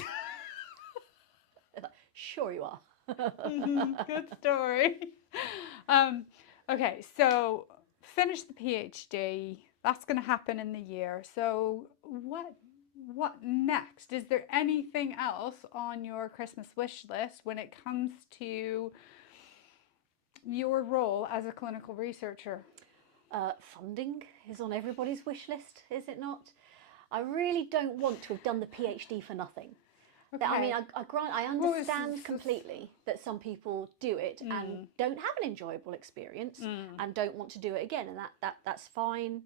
Sure you are. Good story. Okay, so finish the PhD. That's going to happen in the year. So what next? Is there anything else on your Christmas wish list when it comes to your role as a clinical researcher? Funding is on everybody's wish list, is it not? I really don't want to have done the PhD for nothing. Okay. I mean, I understand completely that some people do it and don't have an enjoyable experience and don't want to do it again, and that's fine.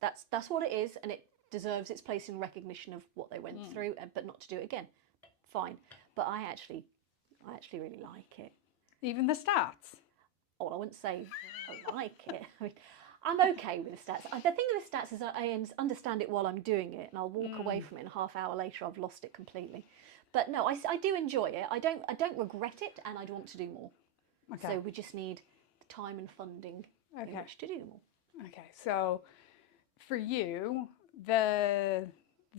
That's what it is, and it deserves its place in recognition of what they went through, but not to do it again. Fine. But I actually really like it. Even the stats? Oh, I wouldn't say I like it. I mean, I'm okay with the stats. The thing with the stats is I understand it while I'm doing it, and I'll walk away from it, and a half hour later I've lost it completely. But no, I do enjoy it. I don't regret it, and I'd want to do more. Okay. So we just need the time and funding in which to do more. Okay, so for you, the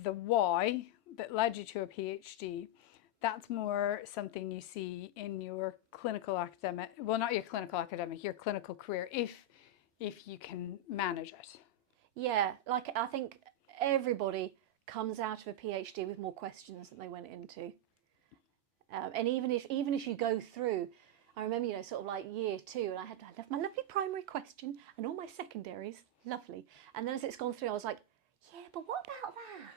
why that led you to a PhD, that's more something you see in your clinical academic, well, not your clinical academic, your clinical career, if you can manage it. Yeah, like I think everybody comes out of a PhD with more questions than they went into. And even as you go through, I remember, sort of like year 2, and I left my lovely primary question and all my secondaries, lovely. And then as it's gone through, I was like, yeah, but what about that?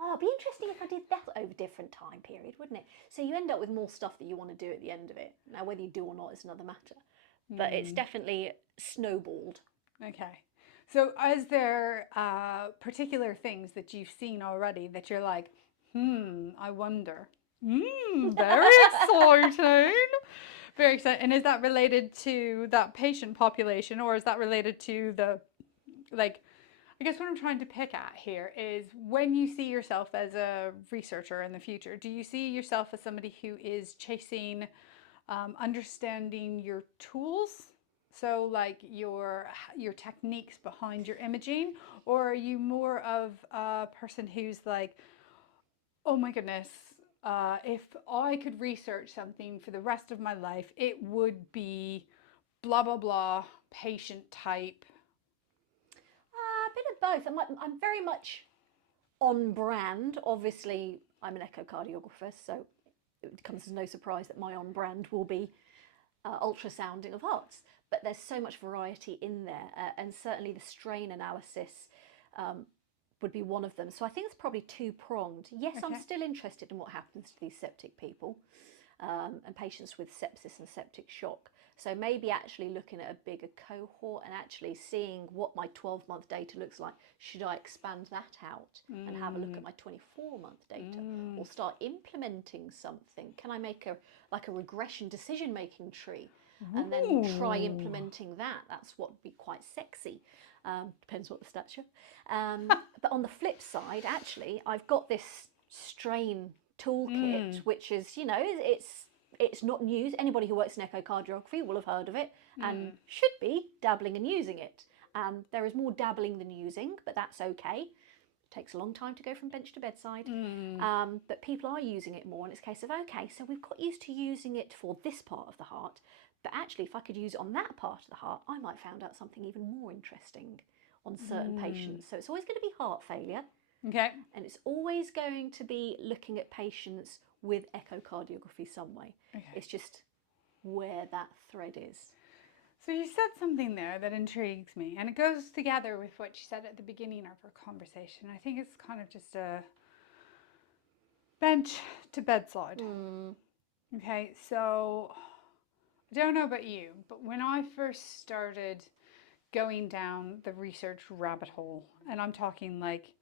Oh, it'd be interesting if I did that over different time period, wouldn't it? So you end up with more stuff that you want to do at the end of it. Now, whether you do or not is another matter. But it's definitely snowballed. Okay. So is there particular things that you've seen already that you're like, I wonder? Very exciting. Very exciting. And is that related to that patient population, or is that related to the, like, I guess what I'm trying to pick at here is, when you see yourself as a researcher in the future, do you see yourself as somebody who is chasing understanding your tools? So like your techniques behind your imaging, or are you more of a person who's like, oh my goodness, if I could research something for the rest of my life, it would be blah blah blah patient type? A bit of both. I'm very much on brand. Obviously, I'm an echocardiographer, so it comes as no surprise that my on brand will be ultrasounding of hearts. But there's so much variety in there, and certainly the strain analysis would be one of them. So I think it's probably two-pronged. Yes, Okay. I'm still interested in what happens to these septic people and patients with sepsis and septic shock. So maybe actually looking at a bigger cohort and actually seeing what my 12-month data looks like. Should I expand that out and have a look at my 24-month data, or start implementing something? Can I make a regression decision-making tree and then try implementing that? That's what would be quite sexy. Depends what the stats show. But on the flip side, actually, I've got this strain toolkit, which is, it's not news. Anybody who works in echocardiography will have heard of it and should be dabbling and using it. There is more dabbling than using, but that's okay. It takes a long time to go from bench to bedside. But people are using it more, and it's a case of, okay, so we've got used to using it for this part of the heart, but actually if I could use it on that part of the heart, I might find out something even more interesting on certain patients. So it's always going to be heart failure. Okay. And it's always going to be looking at patients with echocardiography some way. Okay. It's just where that thread is. So you said something there that intrigues me, and it goes together with what you said at the beginning of our conversation. I think it's kind of just a bench to bedside. Okay, so I don't know about you, but when I first started going down the research rabbit hole, and I'm talking like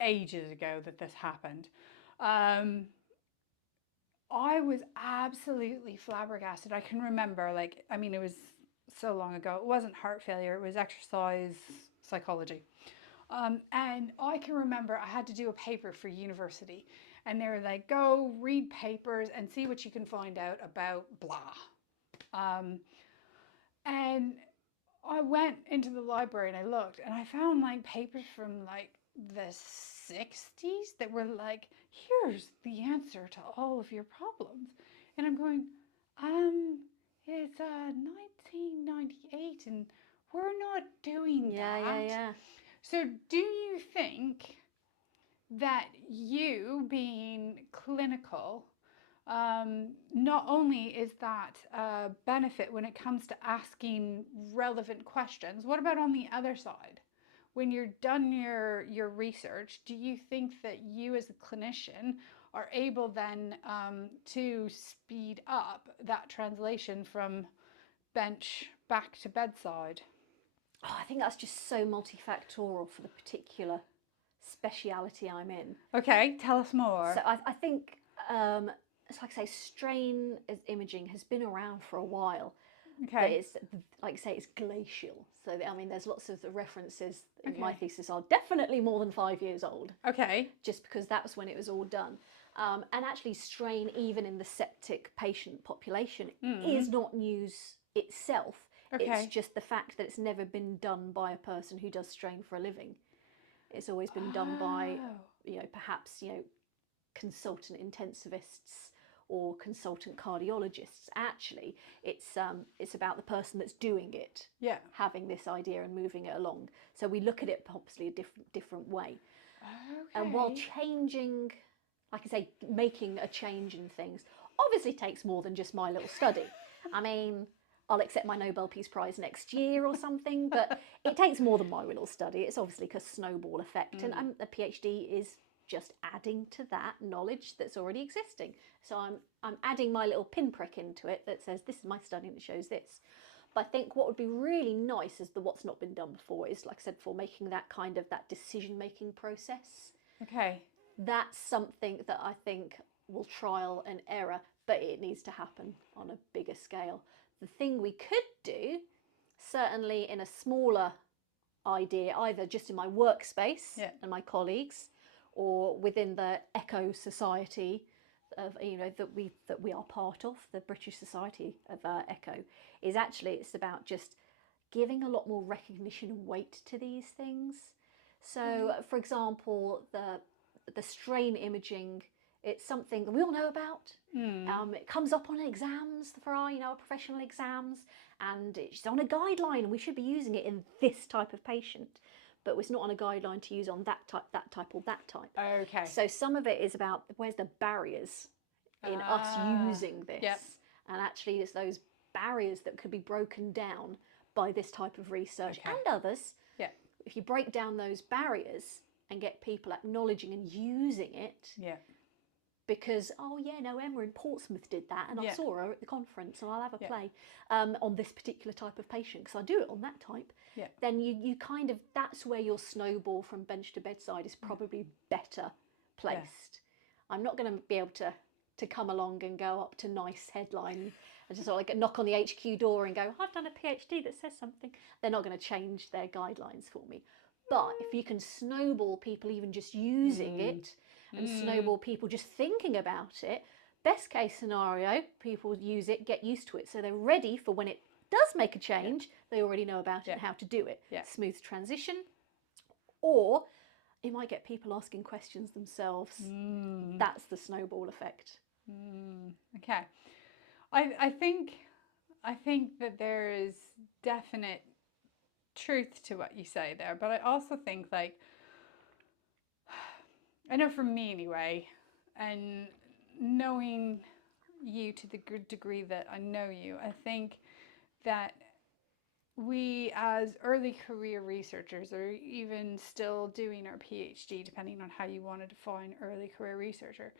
ages ago that this happened, I was absolutely flabbergasted. I can remember, like, I mean, it was so long ago. It wasn't heart failure, it was exercise psychology. And I can remember I had to do a paper for university, and they were like, go read papers and see what you can find out about blah. And I went into the library and I looked, and I found like papers from like the 60s that were like, here's the answer to all of your problems. And I'm going, it's 1998 and we're not doing that. Yeah. So do you think that you being clinical, not only is that a benefit when it comes to asking relevant questions, what about on the other side? When you're done your research, do you think that you as a clinician are able then to speed up that translation from bench back to bedside? Oh, I think that's just so multifactorial for the particular speciality I'm in. Okay, tell us more. So I think, it's like I say, strain imaging has been around for a while. Okay. But it's, like you say, it's glacial. So, I mean, there's lots of the references in my thesis are definitely more than 5 years old. Okay. Just because that was when it was all done. And actually, strain, even in the septic patient population, is not news itself. Okay. It's just the fact that it's never been done by a person who does strain for a living. It's always been done by, perhaps, consultant intensivists or consultant cardiologists. Actually, it's about the person that's doing it, having this idea and moving it along. So we look at it possibly a different way. Okay. And while changing, like I say, making a change in things, obviously takes more than just my little study. I mean, I'll accept my Nobel Peace Prize next year or something, but it takes more than my little study. It's obviously a snowball effect, and a PhD is just adding to that knowledge that's already existing. So I'm adding my little pinprick into it that says this is my study and it shows this. But I think what would be really nice is the what's not been done before is, like I said before, making that kind of that decision-making process. Okay. That's something that I think will trial and error, but it needs to happen on a bigger scale. The thing we could do, certainly in a smaller idea, either just in my workspace and my colleagues, or within the Echo Society of that we are part of, the British Society of Echo, is actually it's about just giving a lot more recognition and weight to these things. So, for example, the strain imaging, it's something that we all know about. It comes up on exams for our, our professional exams, and it's on a guideline, and we should be using it in this type of patient, but it's not on a guideline to use on that type, or that type. Okay. So some of it is about where's the barriers in us using this, and actually it's those barriers that could be broken down by this type of research and others. Yeah. If you break down those barriers and get people acknowledging and using it. Yeah. Because, Emma in Portsmouth did that, and I saw her at the conference, and I'll have a play on this particular type of patient, because I do it on that type. Yeah. Then you kind of, that's where your snowball from bench to bedside is probably better placed. I'm not going to be able to come along and go up to nice headline and just sort of like knock on the HQ door and go, I've done a PhD that says something. They're not going to change their guidelines for me. But if you can snowball people even just using it, and snowball people just thinking about it, best case scenario, people use it, get used to it, so they're ready for when it does make a change, they already know about it and how to do it. Smooth transition. Or it might get people asking questions themselves. That's the snowball effect. Okay. I think that there is definite truth to what you say there, but I also think, like, I know for me anyway, and knowing you to the good degree that I know you, I think that we as early career researchers, or even still doing our PhD, depending on how you want to define early career researcher,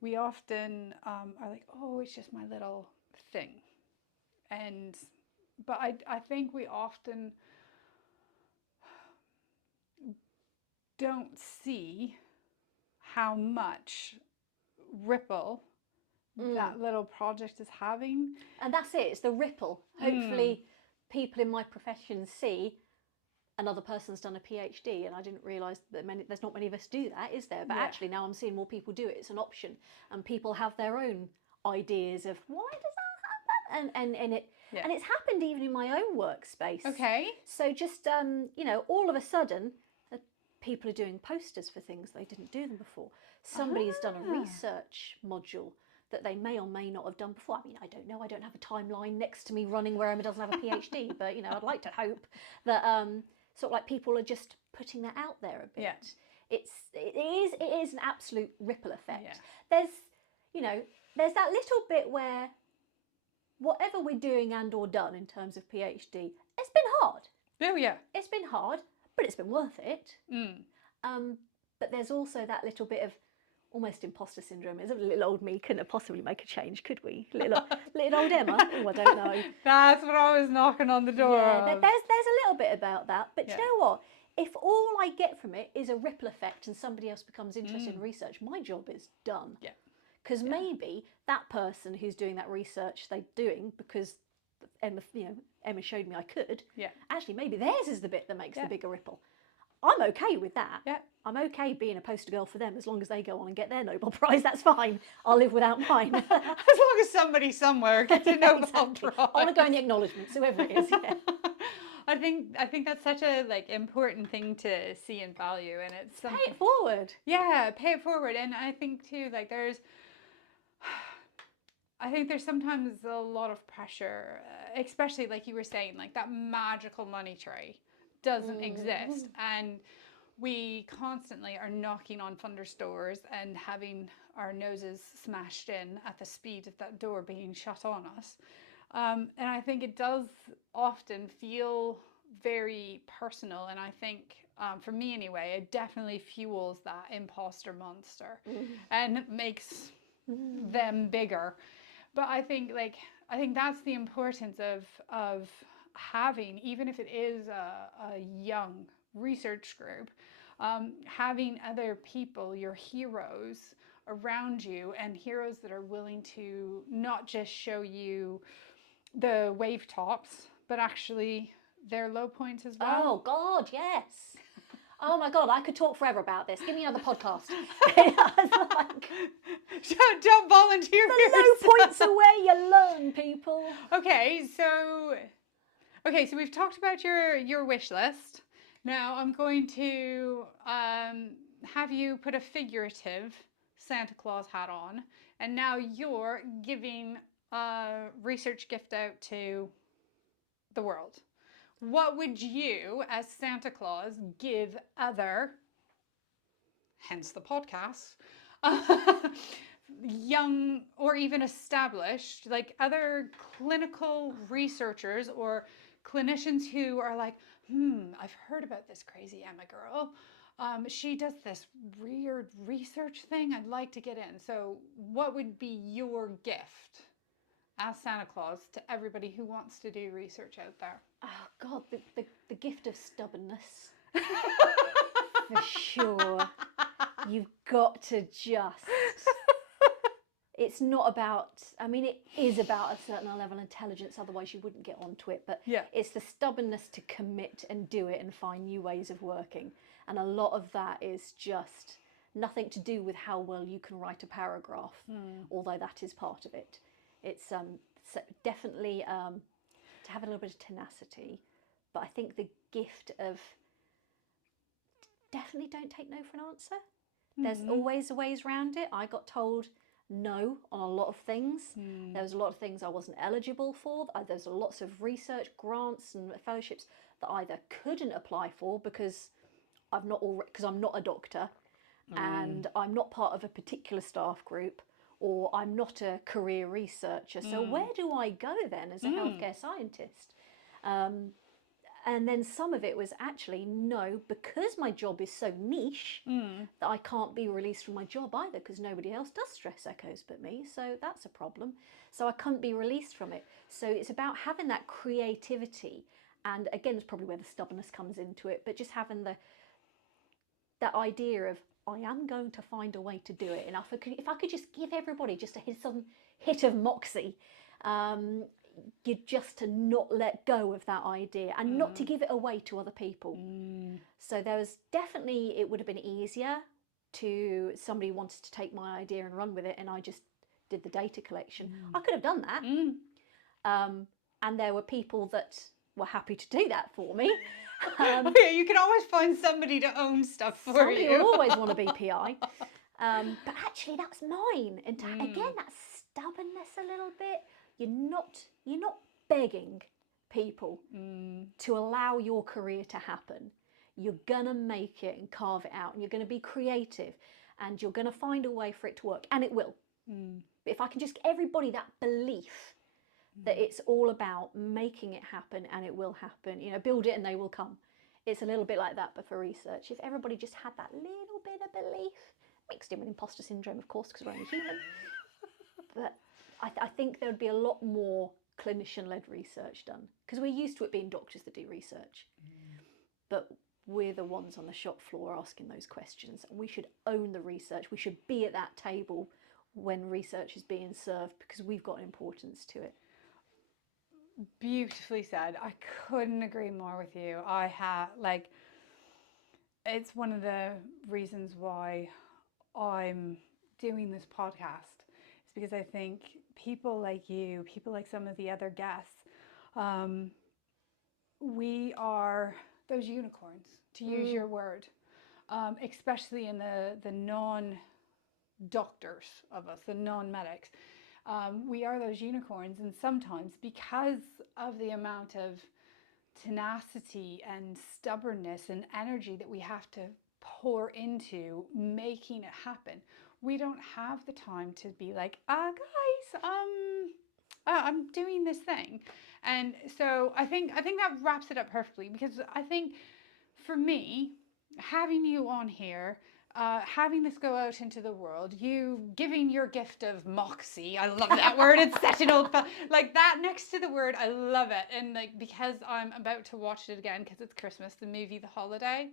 we often are like, oh, it's just my little thing. But I think we often don't see how much ripple that little project is having. And that's it, it's the ripple. Hopefully people in my profession see another person's done a PhD, and I didn't realise that there's not many of us do that, is there? But actually now I'm seeing more people do it. It's an option, and people have their own ideas of why does that happen, and it's happened even in my own workspace. Okay. So just all of a sudden people are doing posters for things they didn't do them before. Somebody's done a research module that they may or may not have done before. I mean, I don't know. I don't have a timeline next to me running where Emma doesn't have a PhD, but I'd like to hope that sort of like people are just putting that out there a bit. It is an absolute ripple effect. There's that little bit where whatever we're doing and or done in terms of PhD, it's been hard. Oh yeah. It's been hard, but it's been worth it. But there's also that little bit of almost imposter syndrome. Is a little old me couldn't have possibly make a change, could we? Little old Emma. Oh, I don't know. That's what I was knocking on the door. Yeah, there's a little bit about that. But you know what? If all I get from it is a ripple effect and somebody else becomes interested in research, my job is done. Yeah. Because maybe that person who's doing that research they're doing because Emma showed me I could. Yeah. Actually, maybe theirs is the bit that makes the bigger ripple. I'm okay with that. Yeah. I'm okay being a poster girl for them as long as they go on and get their Nobel Prize. That's fine. I'll live without mine. As long as somebody somewhere gets a Nobel Prize. I want to go in the acknowledgements, whoever it is. Yeah. I think that's such a important thing to see and value, and it's something. Pay it forward. Yeah, pay it forward, and I think too there's sometimes a lot of pressure, especially like you were saying, like that magical money tree doesn't exist, and we constantly are knocking on funders' doors and having our noses smashed in at the speed of that door being shut on us. And I think it does often feel very personal. And I think, for me anyway, it definitely fuels that imposter monster and makes them bigger. But I think that's the importance of having, even if it is a young research group, having other people, your heroes around you, and heroes that are willing to not just show you the wave tops, but actually their low points as well. Oh God, yes. Oh my God, I could talk forever about this. Give me another podcast. Like, don't volunteer. the low points are where you learn, people. Okay, so we've talked about your wish list. Now I'm going to have you put a figurative Santa Claus hat on, and now you're giving a research gift out to the world. What would you, as Santa Claus, give other, hence the podcast, young or even established, like other clinical researchers or clinicians who are like, I've heard about this crazy Emma girl. She does this weird research thing. I'd like to get in. So what would be your gift as Santa Claus to everybody who wants to do research out there? Oh God, the gift of stubbornness. For sure. You've got to just... It's not about... I mean, it is about a certain level of intelligence, otherwise you wouldn't get onto it. But yeah, it's the stubbornness to commit and do it and find new ways of working. And a lot of that is just nothing to do with how well you can write a paragraph, although that is part of it. It's definitely to have a little bit of tenacity. But I think the gift of definitely don't take no for an answer. There's always ways around it. I got told no on a lot of things. There was a lot of things I wasn't eligible for. There's lots of research grants and fellowships that I either couldn't apply for because I'm not a doctor and I'm not part of a particular staff group, or I'm not a career researcher. So where do I go then as a healthcare scientist? And then some of it was actually, no, because my job is so niche that I can't be released from my job either, because nobody else does stress echoes but me. So that's a problem. So I couldn't be released from it. So it's about having that creativity. And again, it's probably where the stubbornness comes into it, but just having that idea of, I am going to find a way to do it. And if I could just give everybody just some hit of moxie, you just to not let go of that idea and not to give it away to other people. So there was definitely, it would have been easier to somebody wanted to take my idea and run with it, and I just did the data collection. I could have done that. And there were people that were happy to do that for me. Okay, you can always find somebody to own stuff for somebody you. will always want to be PI. But actually that's mine. And again, that stubbornness a little bit. You're not begging people to allow your career to happen. You're gonna make it and carve it out, and you're gonna be creative, and you're gonna find a way for it to work, and it will. But if I can just get everybody that belief that it's all about making it happen and it will happen, build it and they will come. It's a little bit like that, but for research. If everybody just had that little bit of belief, mixed in with imposter syndrome, of course, because we're only human. But I think there would be a lot more clinician-led research done, because we're used to it being doctors that do research. But we're the ones on the shop floor asking those questions, and we should own the research. We should be at that table when research is being served, because we've got importance to it. Beautifully said. I couldn't agree more with you. It's one of the reasons why I'm doing this podcast. It's because I think people like you, people like some of the other guests, we are those unicorns, to use your word, especially in the non-doctors of us, the non-medics. We are those unicorns, and sometimes because of the amount of tenacity and stubbornness and energy that we have to pour into making it happen. We don't have the time to be like, guys, I'm doing this thing. And so I think that wraps it up perfectly, because I think for me, having you on here, having this go out into the world, you giving your gift of moxie, I love that word, it's such an old, like that next to the word, I love it. And like, because I'm about to watch it again, because it's Christmas, the movie The Holiday,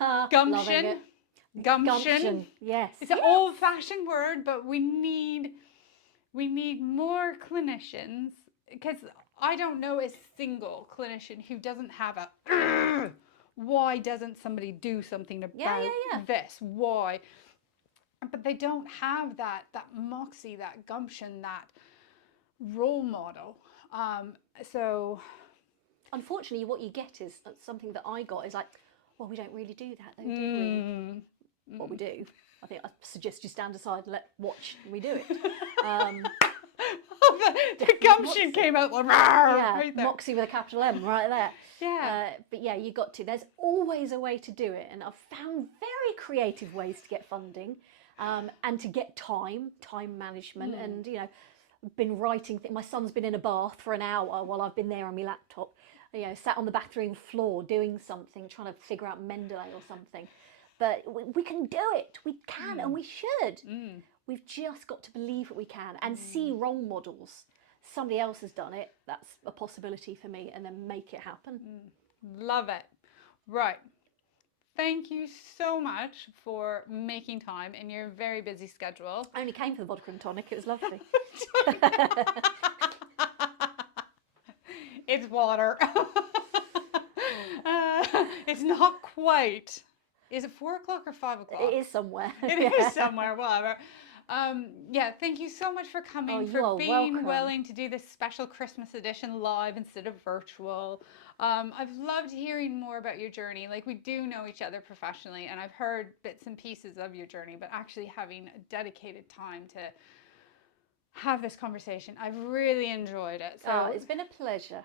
Loving it. gumption. Yes. It's an old-fashioned word, but we need more clinicians, because I don't know a single clinician who doesn't have a why doesn't somebody do something about this? Why? But they don't have that moxie, that gumption, that role model. So unfortunately, what you get is something that I got is like, well, we don't really do that, though, do we? What we do, I think I suggest you stand aside and watch me do it. The gumption came out like, right there. Moxie with a capital M right there. Yeah. But yeah, you got to. There's always a way to do it, and I've found very creative ways to get funding, and to get time management, and been writing. My son's been in a bath for an hour while I've been there on my laptop. Sat on the bathroom floor doing something, trying to figure out Mendeley or something. But we can do it. We can, and we should. We've just got to believe that we can and see role models. Somebody else has done it. That's a possibility for me, and then make it happen. Love it. Right. Thank you so much for making time in your very busy schedule. I only came for the vodka and tonic. It was lovely. It's water. It's not quite. Is it 4 o'clock or 5 o'clock? It is somewhere. It is somewhere, whatever. Thank you so much for coming, for being willing to do this special Christmas edition live instead of virtual. I've loved hearing more about your journey. Like, we do know each other professionally, and I've heard bits and pieces of your journey, but actually having a dedicated time to have this conversation, I've really enjoyed it. So it's been a pleasure.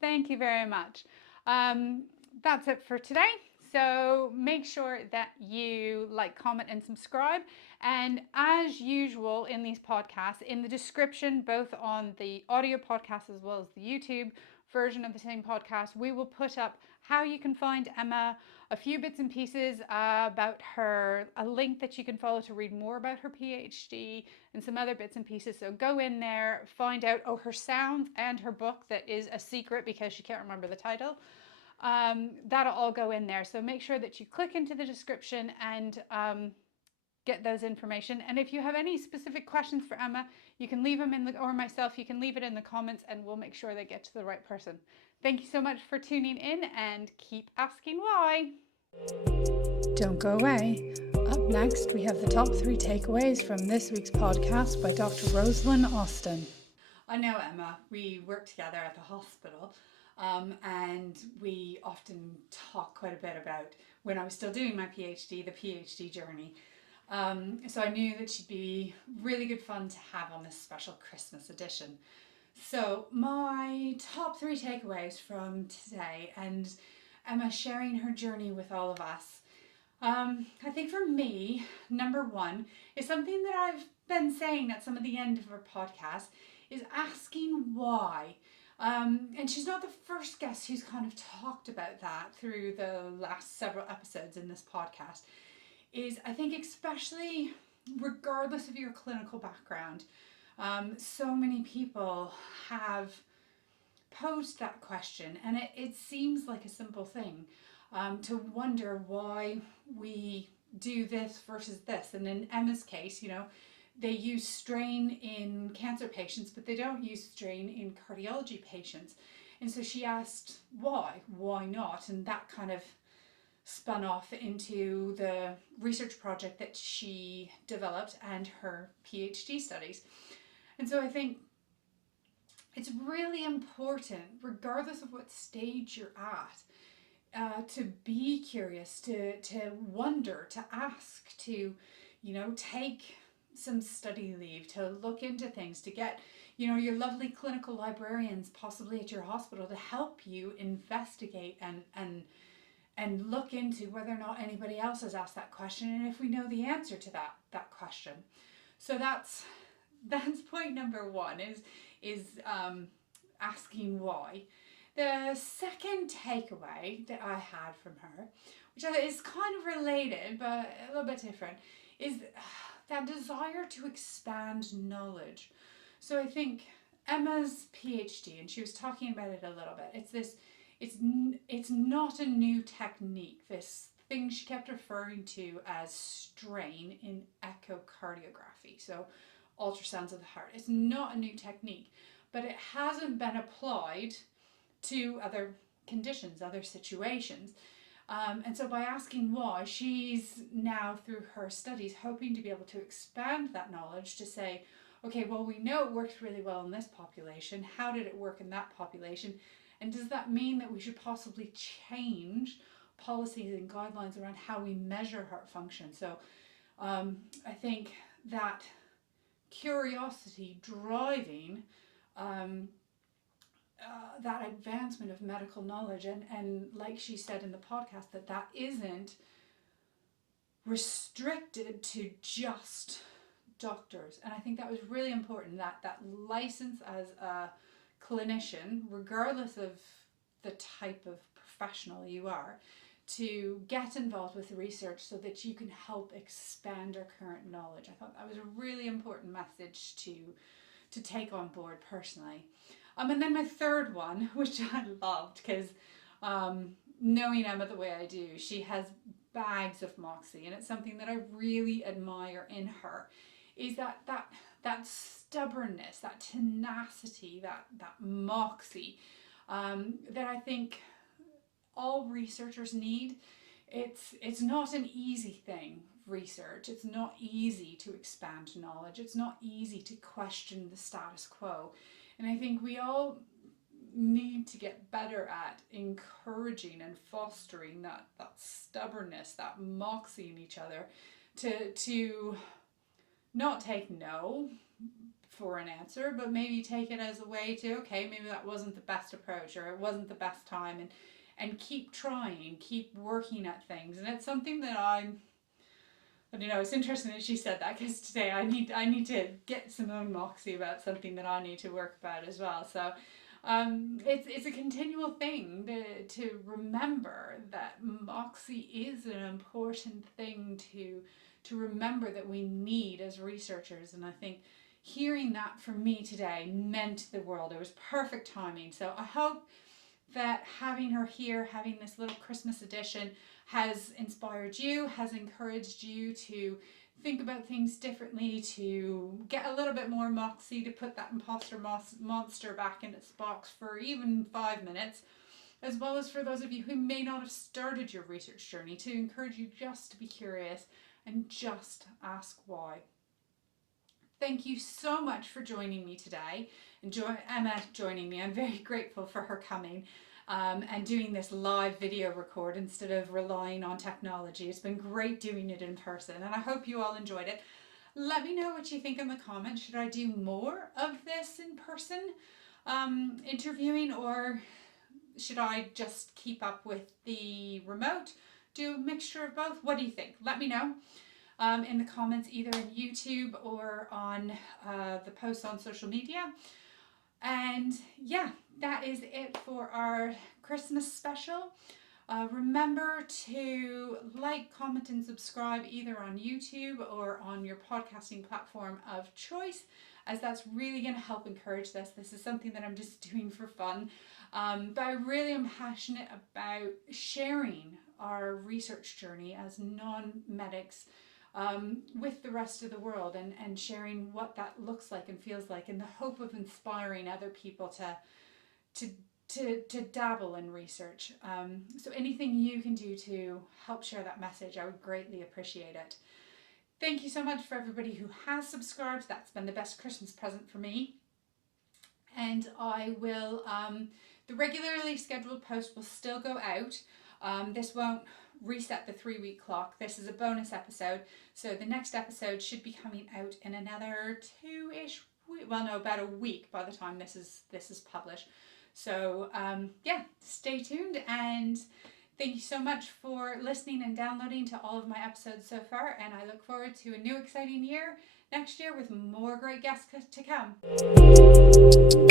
Thank you very much. That's it for today. So make sure that you like, comment, and subscribe. And as usual in these podcasts, in the description, both on the audio podcast as well as the YouTube version of the same podcast, we will put up how you can find Emma, a few bits and pieces about her, a link that you can follow to read more about her PhD, and some other bits and pieces. So go in there, find out, her sound and her book that is a secret because she can't remember the title. That'll all go in there. So make sure that you click into the description and get those information. And if you have any specific questions for Emma, you can leave them or myself, you can leave it in the comments, and we'll make sure they get to the right person. Thank you so much for tuning in, and keep asking why. Don't go away. Up next, we have the top 3 takeaways from this week's podcast by Dr. Rosalind Austin. I know Emma. We work together at the hospital. And we often talk quite a bit about, when I was still doing my PhD, the PhD journey. So I knew that she'd be really good fun to have on this special Christmas edition. So my top 3 takeaways from today, and Emma sharing her journey with all of us. I think for me, number 1 is something that I've been saying at some of the end of our podcast, is asking why. And she's not the first guest who's kind of talked about that through the last several episodes in this podcast. Is, I think, especially regardless of your clinical background, so many people have posed that question, and it seems like a simple thing, to wonder why we do this versus this. And in Emma's case, they use strain in cancer patients, but they don't use strain in cardiology patients. And so she asked why not? And that kind of spun off into the research project that she developed and her PhD studies. And so I think it's really important, regardless of what stage you're at, to be curious, to wonder, to ask, to, take some study leave, to look into things, to get, your lovely clinical librarians possibly at your hospital to help you investigate and look into whether or not anybody else has asked that question and if we know the answer to that question. So that's point number one, is asking why. The second takeaway that I had from her, which is kind of related but a little bit different, is that desire to expand knowledge. So I think Emma's PhD, and she was talking about it a little bit, it's not a new technique, this thing she kept referring to as strain in echocardiography, so ultrasounds of the heart. It's not a new technique, but it hasn't been applied to other conditions, other situations. And so by asking why, she's now, through her studies, hoping to be able to expand that knowledge to say, okay, well, we know it works really well in this population. How did it work in that population? And does that mean that we should possibly change policies and guidelines around how we measure heart function? So I think that curiosity driving that advancement of medical knowledge, and like she said in the podcast, that isn't restricted to just doctors. And I think that was really important, that license as a clinician, regardless of the type of professional you are, to get involved with research so that you can help expand our current knowledge. I thought that was a really important message to take on board personally. And then my third one, which I loved, because knowing Emma the way I do, she has bags of moxie, and it's something that I really admire in her, is that stubbornness, that tenacity, that moxie that I think all researchers need. It's not an easy thing, research. It's not easy to expand knowledge. It's not easy to question the status quo. And I think we all need to get better at encouraging and fostering that stubbornness, that moxie in each other, to not take no for an answer, but maybe take it as a way to, okay, maybe that wasn't the best approach, or it wasn't the best time, and keep trying, keep working at things. And it's something that I don't know, it's interesting that she said that, because today I need to get some own moxie about something that I need to work about as well. So it's a continual thing to remember that moxie is an important thing to remember that we need as researchers. And I think hearing that from me today meant the world. It was perfect timing. So I hope that having her here, having this little Christmas edition, has inspired you, has encouraged you to think about things differently, to get a little bit more moxie, to put that imposter monster back in its box for even 5 minutes, as well as for those of you who may not have started your research journey, to encourage you just to be curious and just ask why. Thank you so much for joining me today, and Emma joining me. I'm very grateful for her coming and doing this live video record instead of relying on technology. It's been great doing it in person, and I hope you all enjoyed it. Let me know what you think in the comments. Should I do more of this in person interviewing, or should I just keep up with the remote? Do a mixture of both? What do you think? Let me know in the comments, either in YouTube or on the posts on social media. And yeah, that is it for our Christmas special. Remember to like, comment, and subscribe either on YouTube or on your podcasting platform of choice, as that's really going to help encourage this. This is something that I'm just doing for fun. But I really am passionate about sharing our research journey as non-medics with the rest of the world, and sharing what that looks like and feels like, in the hope of inspiring other people to dabble in research. So anything you can do to help share that message, I would greatly appreciate it. Thank you so much for everybody who has subscribed. That's been the best Christmas present for me. And I will, the regularly scheduled post will still go out. This won't reset the 3-week clock. This is a bonus episode, so the next episode should be coming out in another 2-ish weeks. Well, no, about a week by the time this is published. So yeah, stay tuned, and Thank you so much for listening and downloading to all of my episodes so far, and I look forward to a new exciting year next year with more great guests to come.